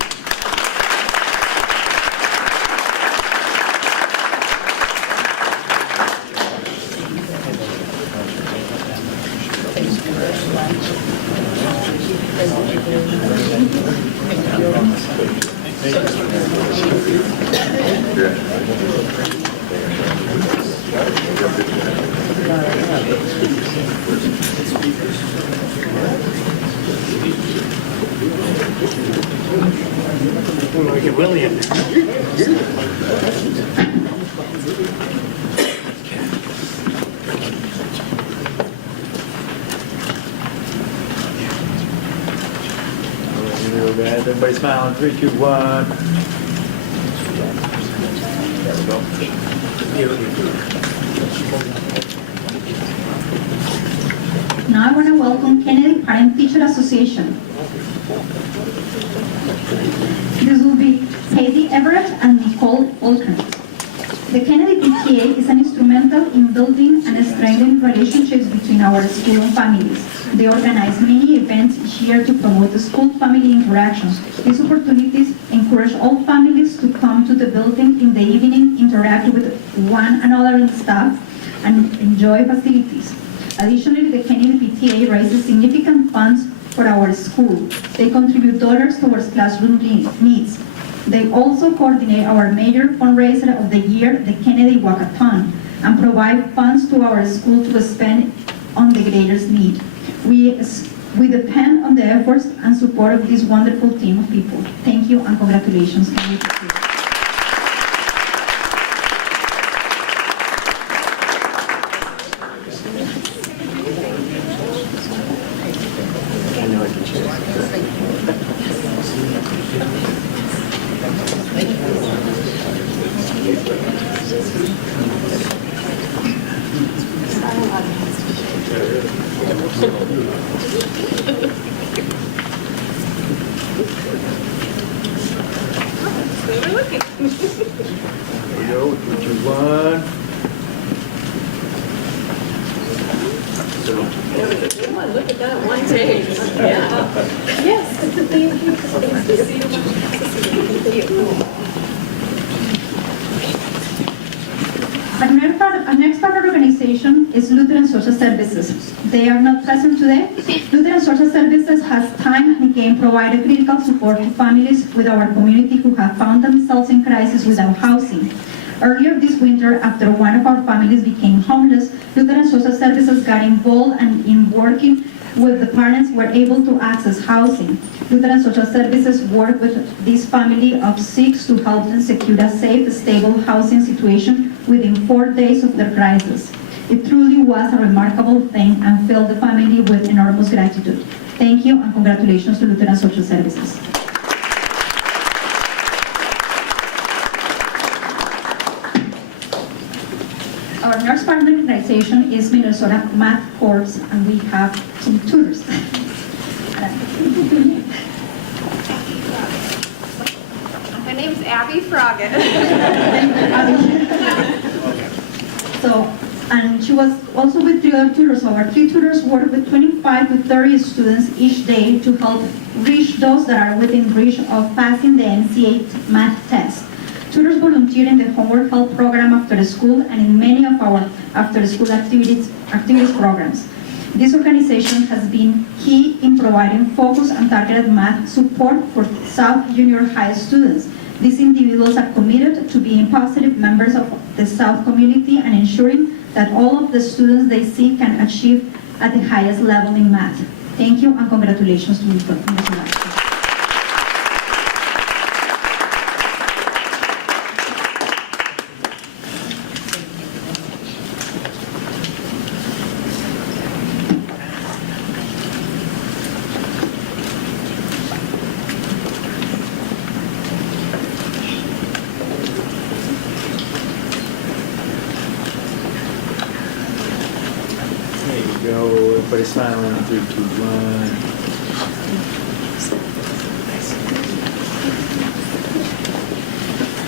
We get Willie in there. Real bad. Everybody smiling. 3, 2, 1. There we go. Now I want to welcome Kennedy Parent Teacher Association. This will be Heidi Everett and Nicole Olkins. The Kennedy PTA is an instrumental in building and strengthening relationships between our school and families. They organize many events each year to promote the school-family interactions. These opportunities encourage all families to come to the building in the evening, interact with one another and staff, and enjoy facilities. Additionally, the Kennedy PTA raises significant funds for our school. They contribute dollars towards classroom needs. They also coordinate our major fundraiser of the year, the Kennedy Walkathon, and provide funds to our school to spend on the greatest need. We depend on the efforts and support of this wonderful team of people. Thank you and congratulations. There we go. 3, 2, 1. Look at that, one take. Yeah. Yes. Thank you. Our next partner organization is Lutheran Social Services. They are not present today. Lutheran Social Services has time and again provided critical support to families with our community who have found themselves in crisis without housing. Earlier this winter, after one of our families became homeless, Lutheran Social Services got involved and in working with the parents were able to access housing. Lutheran Social Services worked with this family of 6 to help them secure a safe, stable housing situation within 4 days of their crisis. It truly was a remarkable thing and filled the family with enormous gratitude. Thank you and congratulations to Lutheran Social Services. Our next organization is Minnesota Math Corps, and we have some tutors. My name's Abby Froggatt. So, and she was also with 3 other tutors. Our 3 tutors work with 25 to 30 students each day to help reach those that are within reach of passing the NCAA math test. Tutors volunteer in the homework help program after the school and in many of our after school activities programs. This organization has been key in providing focused and targeted math support for South Junior High students. These individuals are committed to being positive members of the South community and ensuring that all of the students they see can achieve at the highest level in math. Thank you and congratulations to Ms. Velázquez. There you go. Everybody smiling. 3, 2, 1.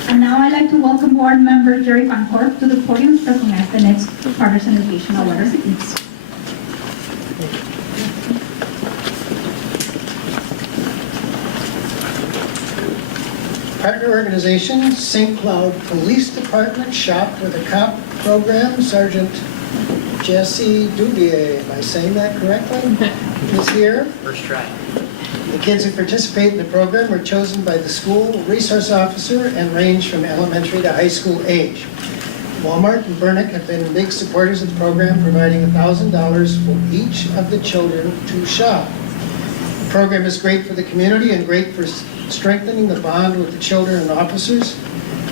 And now I'd like to welcome board member Jerry Van Horp to the podium to recognize the next Partners in Education Award recipients. Partner organization, St. Cloud Police Department Shop with a Cop program, Sergeant Jesse Dubier, am I saying that correctly? Is here. First try. The kids who participate in the program were chosen by the school resource officer and range from elementary to high school age. Walmart and Burnick have been big supporters of the program, providing $1,000 for each of the children to shop. The program is great for the community and great for strengthening the bond with the children and officers.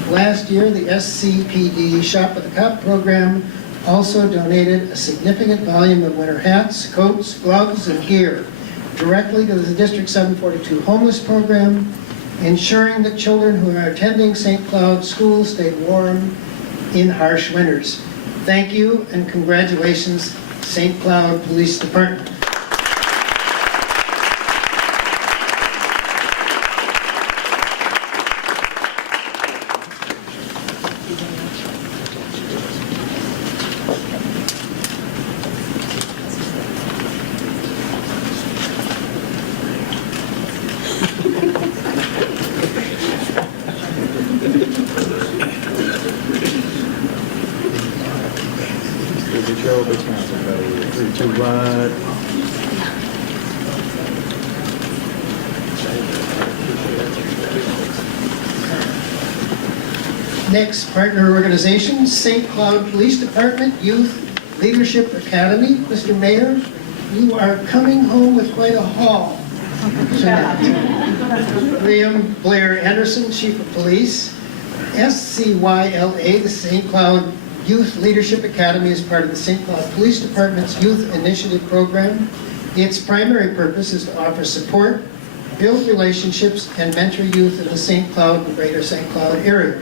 Last year, the SCPD Shop with a Cop program also donated a significant volume of winter hats, coats, gloves, and gear directly to the District 742 homeless program, ensuring that children who are attending St. Cloud schools stay warm in harsh winters. Thank you and congratulations, St. Cloud Police Department. Good job. Everybody smiling. Everybody. 3, 2, 1. Next, partner organization, St. Cloud Police Department Youth Leadership Academy. Mr. Mayor, you are coming home with quite a haul tonight. Liam Blair Anderson, Chief of Police. SCYLA, the St. Cloud Youth Leadership Academy, is part of the St. Cloud Police Department's Youth Initiative Program. Its primary purpose is to offer support, build relationships, and mentor youth in the St. Cloud and Greater St. Cloud area.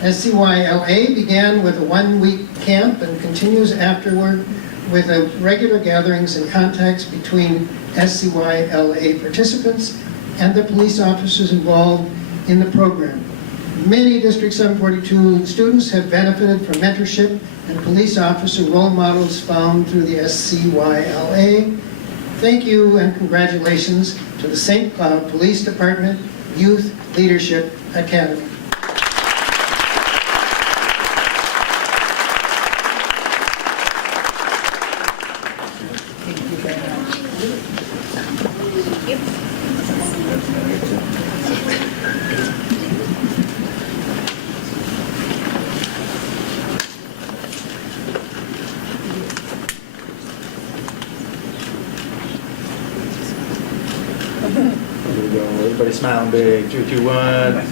SCYLA began with a one-week camp and continues afterward with regular gatherings and contacts between SCYLA participants and the police officers involved in the program. Many District 742 students have benefited from mentorship and police officer role models found through the SCYLA. Thank you and congratulations to the St. Cloud Police Department Youth Leadership Academy. There we go. Everybody smiling big. 3, 2, 1.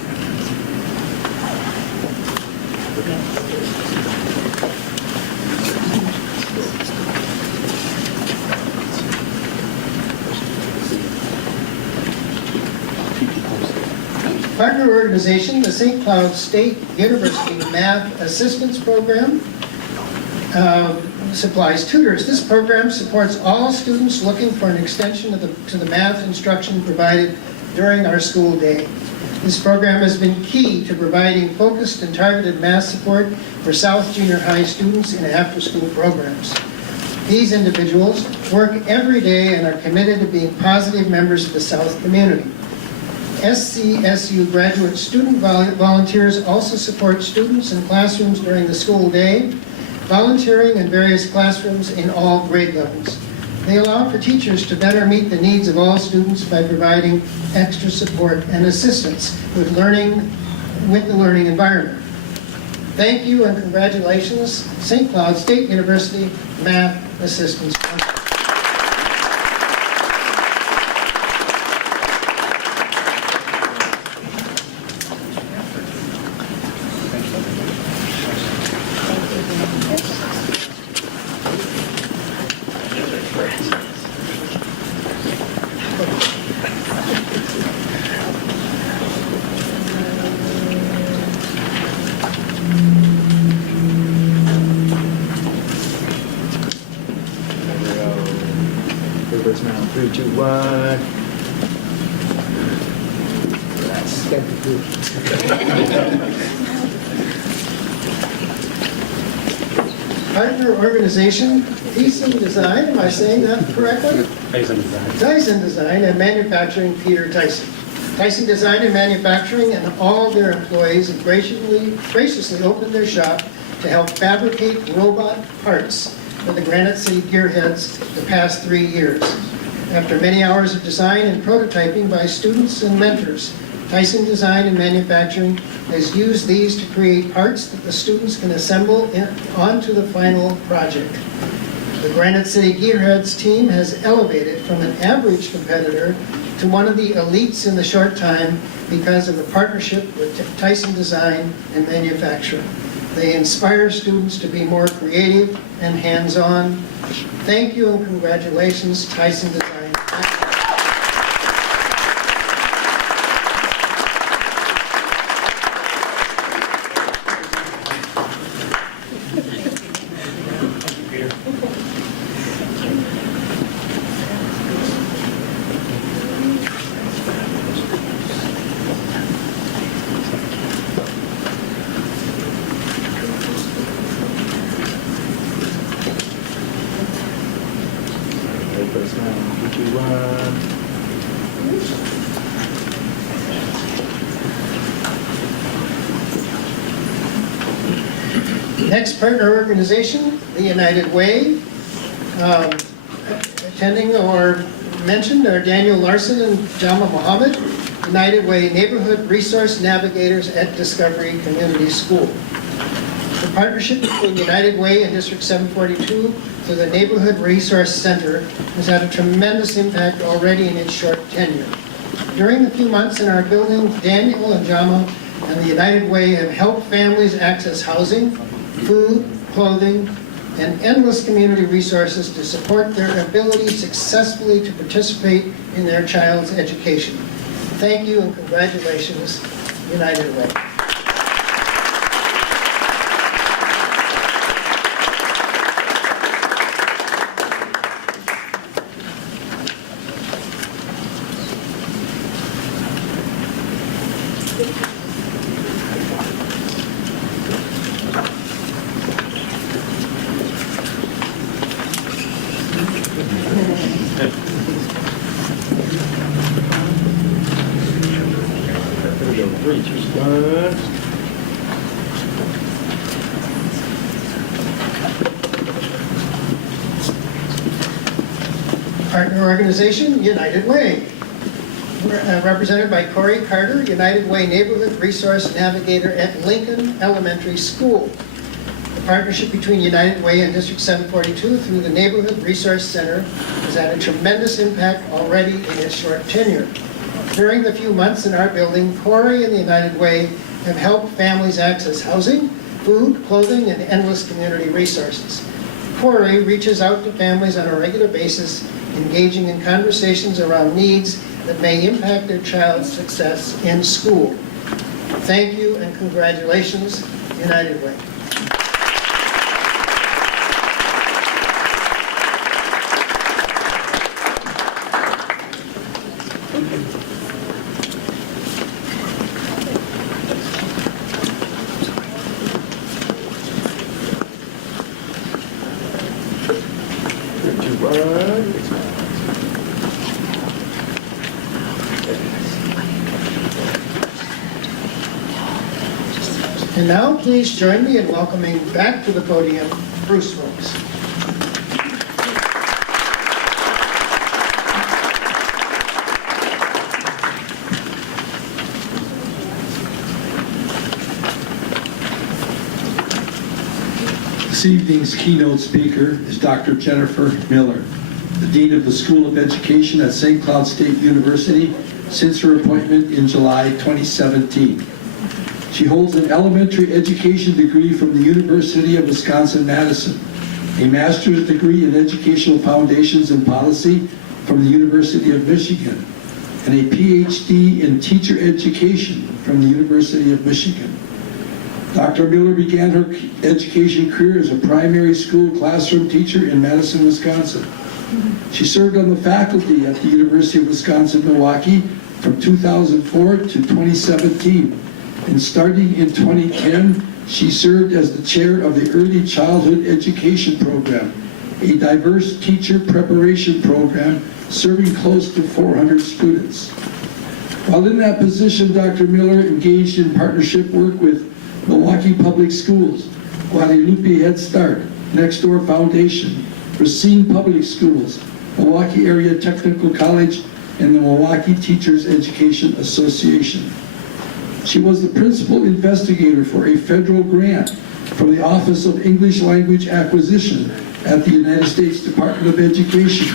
Partner organization, the St. Cloud State University Math Assistance Program. supplies tutors. This program supports all students looking for an extension to the math instruction provided during our school day. This program has been key to providing focused and targeted math support for South Junior High students in after-school programs. These individuals work every day and are committed to being positive members of the South community. SCSU graduate student volunteers also support students in classrooms during the school day, volunteering in various classrooms in all grade levels. They allow for teachers to better meet the needs of all students by providing extra support and assistance with the learning environment. Thank you and congratulations, St. Cloud State University Math Assistance Program. Paper smell. 3, 2, 1. That's good. Partner organization, Tyson Design, am I saying that correctly? Tyson Design. Tyson Design and Manufacturing, Peter Tyson. Tyson Design and Manufacturing and all their employees have graciously opened their shop to help fabricate robot parts for the Granite City Gearheads the past 3 years. After many hours of design and prototyping by students and mentors, Tyson Design and Manufacturing has used these to create parts that the students can assemble onto the final project. The Granite City Gearheads team has elevated from an average competitor to one of the elites in the short time because of the partnership with Tyson Design and Manufacturing. They inspire students to be more creative and hands-on. Thank you and congratulations, Tyson Design. Paper smell. 3, 2, 1. Next partner organization, the United Way. Attending or mentioned are Daniel Larson and Jama Mohammed, United Way Neighborhood Resource Navigators at Discovery Community School. The partnership between United Way and District 742 through the Neighborhood Resource Center has had a tremendous impact already in its short tenure. During the few months in our building, Daniel and Jama and the United Way have helped families access housing, food, clothing, and endless community resources to support their ability successfully to participate in their child's education. Thank you and congratulations, United Way. There we go. 3, 2, 1. Partner organization, United Way. Represented by Corey Carter, United Way Neighborhood Resource Navigator at Lincoln Elementary School. The partnership between United Way and District 742 through the Neighborhood Resource Center has had a tremendous impact already in its short tenure. During the few months in our building, Corey and the United Way have helped families access housing, food, clothing, and endless community resources. Corey reaches out to families on a regular basis, engaging in conversations around needs that may impact their child's success in school. Thank you and congratulations, United Way. 1. Big smile. And now, please join me in welcoming back to the podium Bruce Wilkes. This evening's keynote speaker is Dr. Jennifer Miller, the Dean of the School of Education at St. Cloud State University since her appointment in July 2017. She holds an elementary education degree from the University of Wisconsin-Madison, a master's degree in educational foundations and policy from the University of Michigan, and a PhD in teacher education from the University of Michigan. Dr. Miller began her education career as a primary school classroom teacher in Madison, Wisconsin. She served on the faculty at the University of Wisconsin-Milwaukee from 2004 to 2017. And starting in 2010, she served as the chair of the Early Childhood Education Program, a diverse teacher preparation program serving close to 400 students. While in that position, Dr. Miller engaged in partnership work with Milwaukee Public Schools, Guadalupe Head Start, Next Door Foundation, Racine Public Schools, Milwaukee Area Technical College, and the Milwaukee Teachers Education Association. She was the principal investigator for a federal grant from the Office of English Language Acquisition at the United States Department of Education,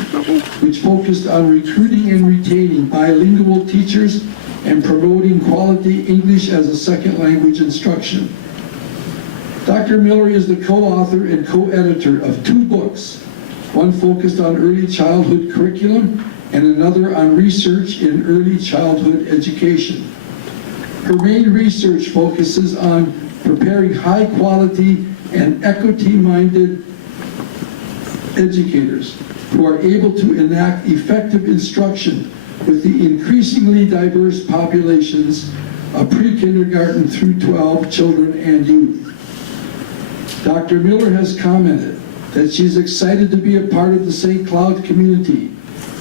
which focused on recruiting and retaining bilingual teachers and promoting quality English as a second language instruction. Dr. Miller is the co-author and co-editor of 2 books, one focused on early childhood curriculum and another on research in early childhood education. Her main research focuses on preparing high-quality and equity-minded educators who are able to enact effective instruction with the increasingly diverse populations of pre-kindergarten through 12 children and youth. Dr. Miller has commented that she's excited to be a part of the St. Cloud community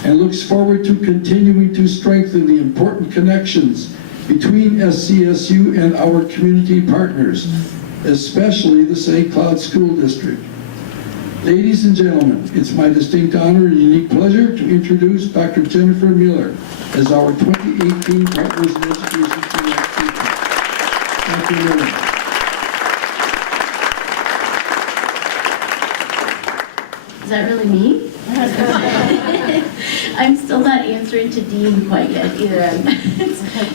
and looks forward to continuing to strengthen the important connections between SCSU and our community partners, especially the St. Cloud School District. Ladies and gentlemen, it's my distinct honor and unique pleasure to introduce Dr. Jennifer Miller as our 2018 Partners in Education Keynote speaker. Dr. Miller. Is that really me? I'm still not answering to Dean quite yet either.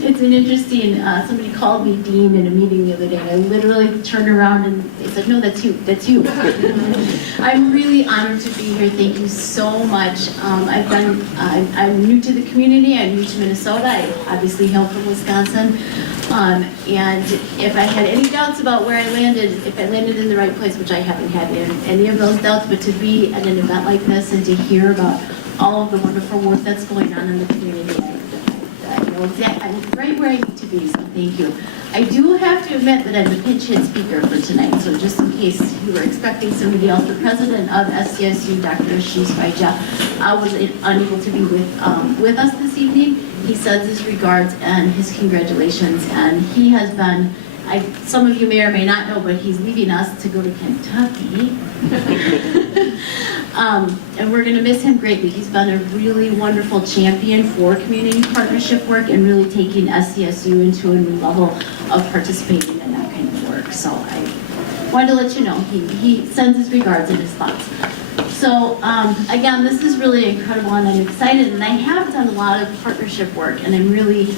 It's an interesting, somebody called me Dean in a meeting the other day, and I literally turned around and they said, no, that's you. I'm really honored to be here. Thank you so much. I'm new to the community. I'm new to Minnesota. I obviously hail from Wisconsin. And if I had any doubts about where I landed, if I landed in the right place, which I haven't had any of those doubts, but to be at an event like this and to hear about all of the wonderful work that's going on in the community, I know exactly, I'm right where I need to be, so thank you. I do have to admit that I'm the pinch hit speaker for tonight, so just in case you were expecting somebody else, the president of SCSU, Dr. Ashish Vaidya, was unable to be with us this evening. He sends his regards and his congratulations, and he has been, some of you may or may not know, but he's leaving us to go to Kentucky. And we're going to miss him greatly. He's been a really wonderful champion for community partnership work and really taking SCSU into a new level of participating in that kind of work. So I wanted to let you know, he sends his regards and his thoughts. So again, this is really incredible and I'm excited, and I have done a lot of partnership work, and I'm really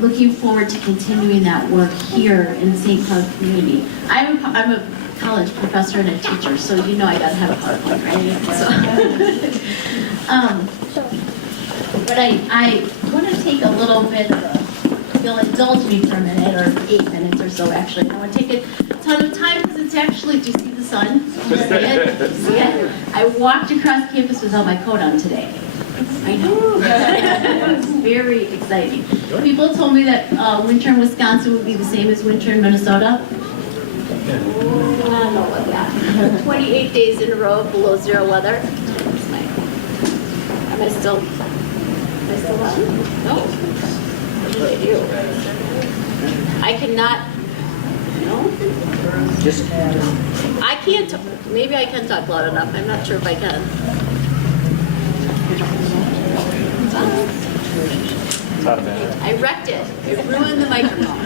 looking forward to continuing that work here in the St. Cloud community. I'm a college professor and a teacher, so you know I gotta have a PowerPoint, right? So, but I want to take a little bit of you'll indulge me for a minute, or 8 minutes or so actually. I want to take a ton of time because it's actually, do you see the sun? See it? I walked across campus without my coat on today. I know. It's very exciting. People told me that winter in Wisconsin would be the same as winter in Minnesota. I don't know about that. 28 days in a row of below zero weather. That's my Am I still on? No. What did I do? I cannot, no? I can't, maybe I can talk loud enough. I'm not sure if I can. It's out of bed. I wrecked it. It ruined the microphone.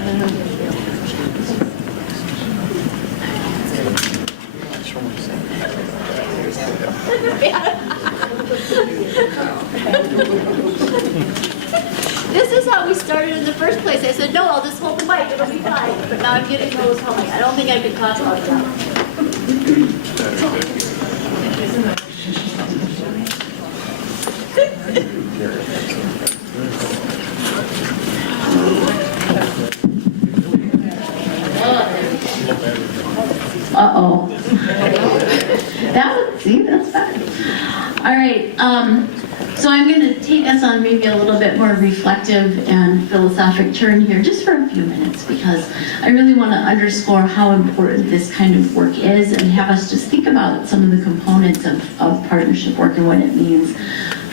This is how we started in the first place. I said, no, I'll just hold the mic. It'll be fine. But now I'm getting those coming. I don't think I can talk about that. Uh-oh. See, that's bad. All right, so I'm going to take us on maybe a little bit more reflective and philosophic turn here just for a few minutes, because I really want to underscore how important this kind of work is and have us just think about some of the components of partnership work and what it means.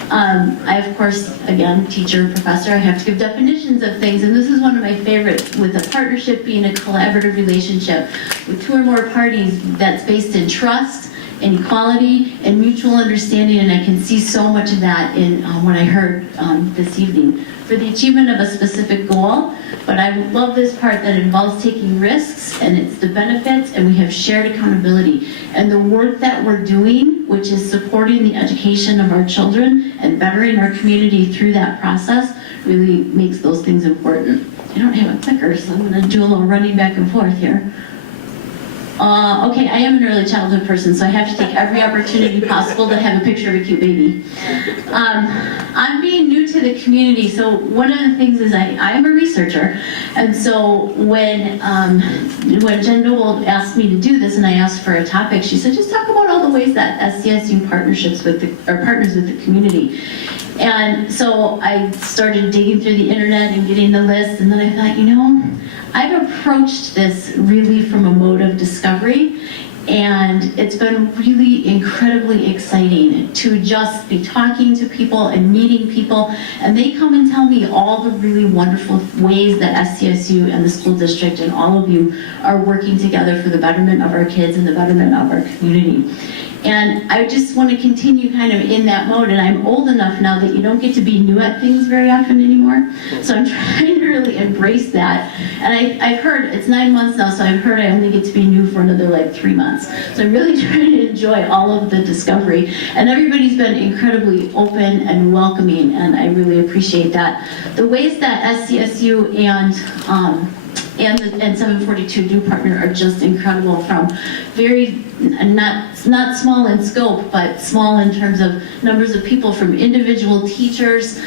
I, of course, again, teacher, professor, I have to give definitions of things, and this is one of my favorites, with a partnership being a collaborative relationship with two or more parties that's based in trust and equality and mutual understanding, and I can see so much of that in what I heard this evening. For the achievement of a specific goal, but I love this part that involves taking risks, and it's the benefits, and we have shared accountability. And the work that we're doing, which is supporting the education of our children and bettering our community through that process, really makes those things important. I don't have a clicker, so I'm going to do a little running back and forth here. Okay, I am an early childhood person, so I have to take every opportunity possible to have a picture of a cute baby. I'm being new to the community, so one of the things is I am a researcher, and so when Jen Noble asked me to do this and I asked for a topic, she said, just talk about all the ways that SCSU partners with the community. And so I started digging through the internet and getting the list, and then I thought, you know, I've approached this really from a mode of discovery, and it's been really incredibly exciting to just be talking to people and meeting people, and they come and tell me all the really wonderful ways that SCSU and the school district and all of you are working together for the betterment of our kids and the betterment of our community. And I just want to continue kind of in that mode, and I'm old enough now that you don't get to be new at things very often anymore, so I'm trying to really embrace that. And I've heard, it's 9 months now, so I've heard I only get to be new for another like 3 months. So I'm really trying to enjoy all of the discovery, and everybody's been incredibly open and welcoming, and I really appreciate that. The ways that SCSU and 742 do partner are just incredible, from very, not small in scope, but small in terms of numbers of people, from individual teachers,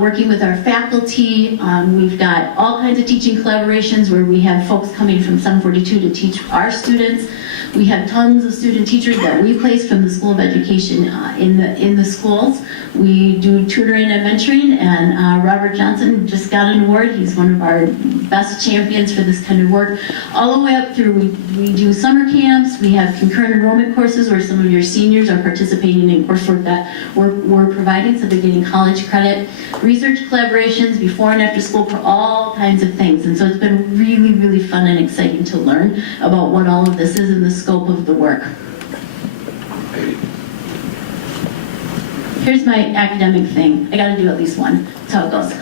working with our faculty. We've got all kinds of teaching collaborations where we have folks coming from 742 to teach our students. We have tons of student teachers that we place from the School of Education in the schools. We do tutoring and mentoring, and Robert Johnson just got an award. He's one of our best champions for this kind of work. All the way up through, we do summer camps. We have concurrent enrollment courses where some of your seniors are participating in coursework that we're providing, so they're getting college credit. Research collaborations before and after school for all kinds of things. And so it's been really, really fun and exciting to learn about what all of this is and the scope of the work. Here's my academic thing. I gotta do at least one. That's how it goes.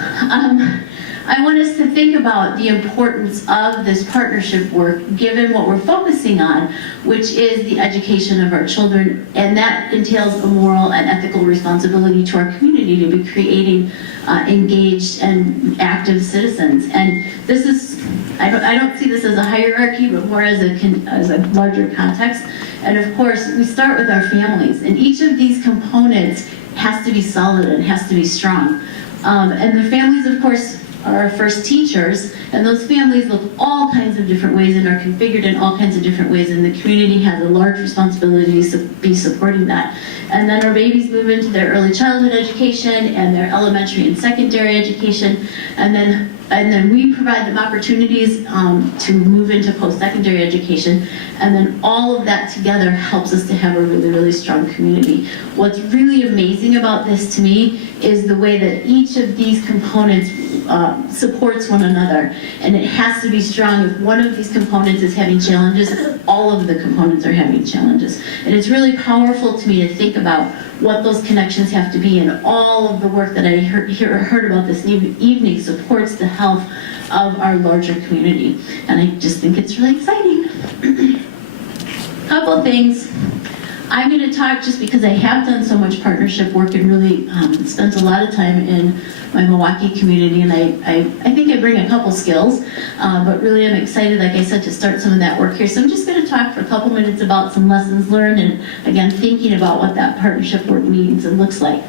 I want us to think about the importance of this partnership work given what we're focusing on, which is the education of our children, and that entails a moral and ethical responsibility to our community to be creating engaged and active citizens. And this is, I don't see this as a hierarchy, but more as a larger context. And of course, we start with our families, and each of these components has to be solid and has to be strong. And the families, of course, are our first teachers, and those families look all kinds of different ways and are configured in all kinds of different ways, and the community has a large responsibility to be supporting that. And then our babies move into their early childhood education and their elementary and secondary education, and then and then we provide them opportunities to move into post-secondary education, and then all of that together helps us to have a really, really strong community. What's really amazing about this to me is the way that each of these components supports one another, and it has to be strong. If one of these components is having challenges, all of the components are having challenges, and it's really powerful to me to think about what those connections have to be, and all of the work that I heard about this evening supports the health of our larger community, and I just think it's really exciting. Couple things. I'm going to talk just because I have done so much partnership work and really spent a lot of time in my Milwaukee community, and I think I bring a couple skills, but really I'm excited, like I said, to start some of that work here. So I'm just going to talk for a couple minutes about some lessons learned, and again, thinking about what that partnership work means and looks like.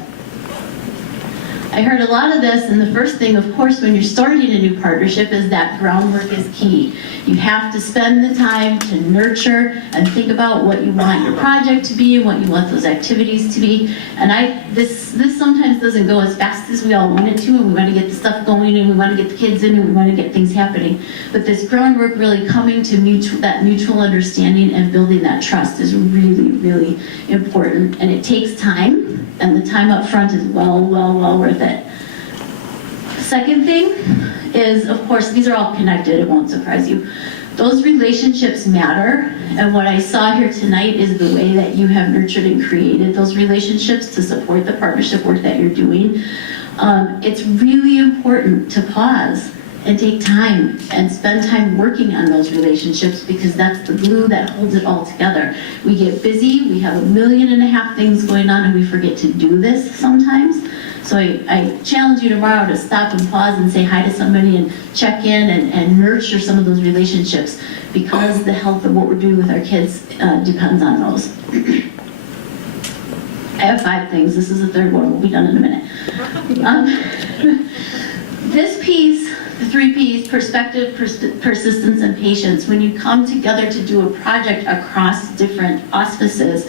I heard a lot of this, and the first thing, of course, when you're starting a new partnership is that groundwork is key. You have to spend the time to nurture and think about what you want your project to be and what you want those activities to be. And this sometimes doesn't go as fast as we all want it to, and we want to get the stuff going, and we want to get the kids in, and we want to get things happening. But this groundwork really coming to that mutual understanding and building that trust is really, really important. And it takes time, and the time up front is well worth it. Second thing is, of course, these are all connected, it won't surprise you. Those relationships matter, and what I saw here tonight is the way that you have nurtured and created those relationships to support the partnership work that you're doing. It's really important to pause and take time and spend time working on those relationships, because that's the glue that holds it all together. We get busy, we have 1.5 million things going on, and we forget to do this sometimes. So I challenge you tomorrow to stop and pause and say hi to somebody and check in and nurture some of those relationships, because the health of what we're doing with our kids depends on those. I have 5 things. This is the third one. We'll be done in a minute. This piece, the 3 Ps, perspective, persistence, and patience. When you come together to do a project across different auspices,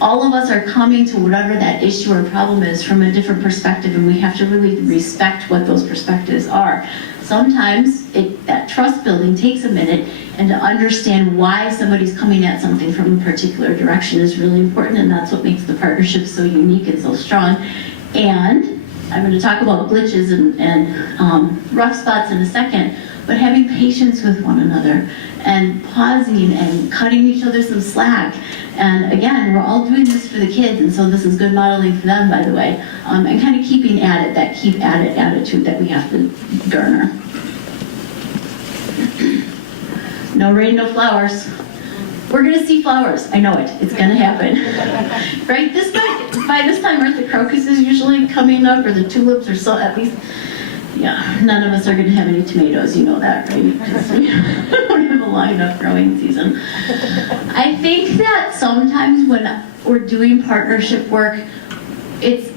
all of us are coming to whatever that issue or problem is from a different perspective, and we have to really respect what those perspectives are. Sometimes that trust building takes a minute, and to understand why somebody's coming at something from a particular direction is really important, and that's what makes the partnership so unique and so strong. And I'm going to talk about glitches and rough spots in a second, but having patience with one another and pausing and cutting each other some slack. And again, we're all doing this for the kids, and so this is good modeling for them, by the way, and kind of keeping at it, that keep at it attitude that we have to garner. No rain, no flowers. We're going to see flowers. I know it. It's going to happen. Right? By this time, aren't the crocuses usually coming up, or the tulips, or so at least? Yeah, none of us are going to have any tomatoes. You know that, right? Because we don't have a long enough growing season. I think that sometimes when we're doing partnership work, it's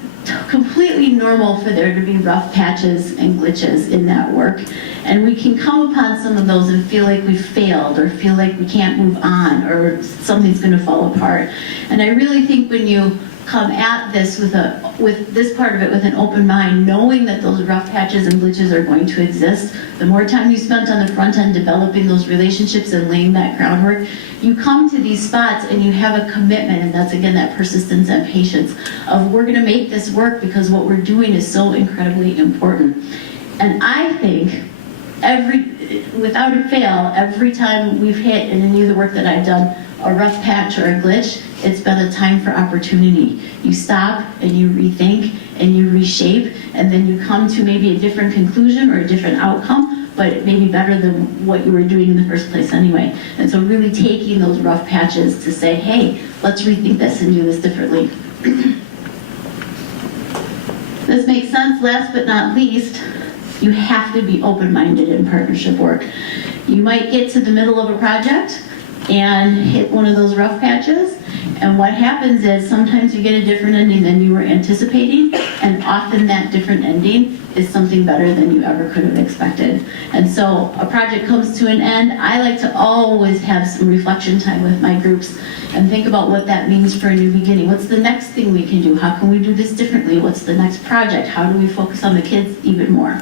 completely normal for there to be rough patches and glitches in that work. And we can come upon some of those and feel like we've failed, or feel like we can't move on, or something's going to fall apart. And I really think when you come at this with this part of it with an open mind, knowing that those rough patches and glitches are going to exist, the more time you spent on the front end developing those relationships and laying that groundwork, you come to these spots and you have a commitment, and that's again that persistence and patience of, we're going to make this work because what we're doing is so incredibly important. And I think without a fail, every time we've hit in any of the work that I've done a rough patch or a glitch, it's been a time for opportunity. You stop and you rethink and you reshape, and then you come to maybe a different conclusion or a different outcome, but it may be better than what you were doing in the first place anyway. And so really taking those rough patches to say, hey, let's rethink this and do this differently. This makes sense. Last but not least, you have to be open-minded in partnership work. You might get to the middle of a project and hit one of those rough patches, and what happens is sometimes you get a different ending than you were anticipating, and often that different ending is something better than you ever could have expected. And so a project comes to an end. I like to always have some reflection time with my groups and think about what that means for a new beginning. What's the next thing we can do? How can we do this differently? What's the next project? How do we focus on the kids even more?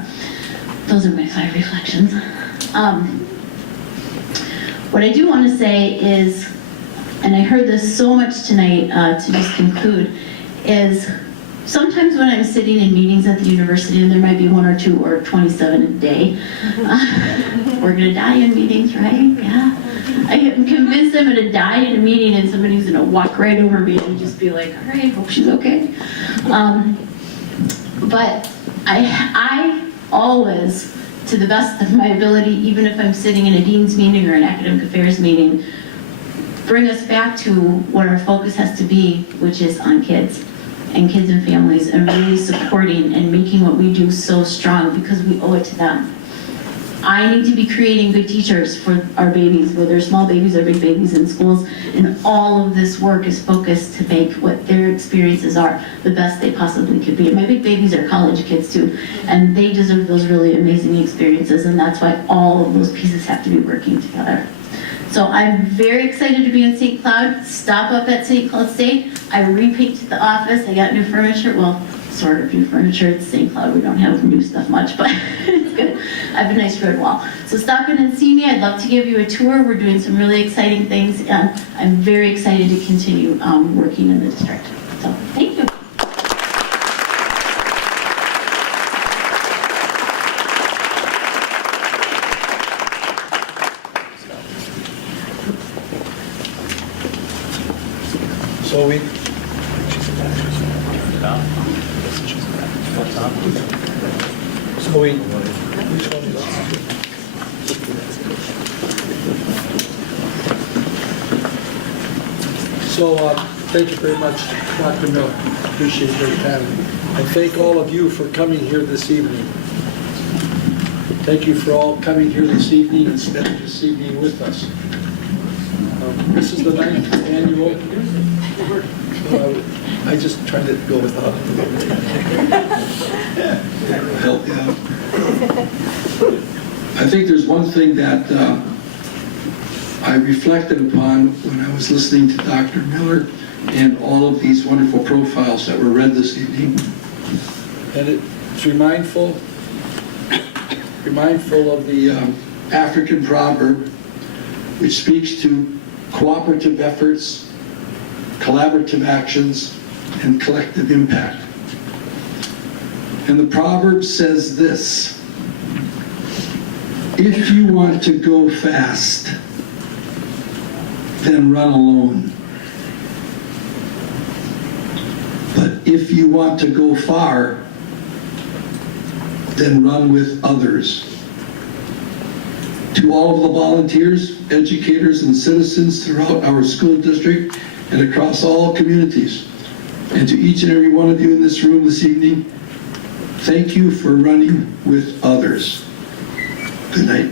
those are my 5 reflections. What I do want to say is, and I heard this so much tonight to just conclude, is sometimes when I'm sitting in meetings at the university, and there might be 1 or 2 or 27 a day, we're going to die in meetings, right? Yeah. I am convinced I'm going to die in a meeting and somebody's going to walk right over me and just be like, all right, hope she's okay. But I always, to the best of my ability, even if I'm sitting in a dean's meeting or an academic affairs meeting, bring us back to what our focus has to be, which is on kids and families, and really supporting and making what we do so strong because we owe it to them. I need to be creating good teachers for our babies, whether they're small babies or big babies in schools, and all of this work is focused to make what their experiences are the best they possibly could be. And my big babies are college kids too, and they deserve those really amazing experiences, and that's why all of those pieces have to be working together. So I'm very excited to be in St. Cloud. Stop up at St. Cloud State. I repainted the office. I got new furniture. Well, sort of new furniture. It's St. Cloud. We don't have new stuff much, but it's good. I have a nice red wall. So stop in and see me. I'd love to give you a tour. We're doing some really exciting things, and I'm very excited to continue working in the district. So thank you. So we, which one is it? So, thank you very much, Dr. Miller. Appreciate your time. And thank all of you for coming here this evening. Thank you for all coming here this evening and spending this evening with us. This is the 9th annual. I just tried to go without help you out. I think there's one thing that I reflected upon when I was listening to Dr. Miller and all of these wonderful profiles that were read this evening. And it's remindful of the African proverb, which speaks to cooperative efforts, collaborative actions, and collective impact. And the proverb says this: if you want to go fast, then run alone. But if you want to go far, then run with others. To all of the volunteers, educators, and citizens throughout our school district and across all communities, and to each and every one of you in this room this evening, thank you for running with others. Good night.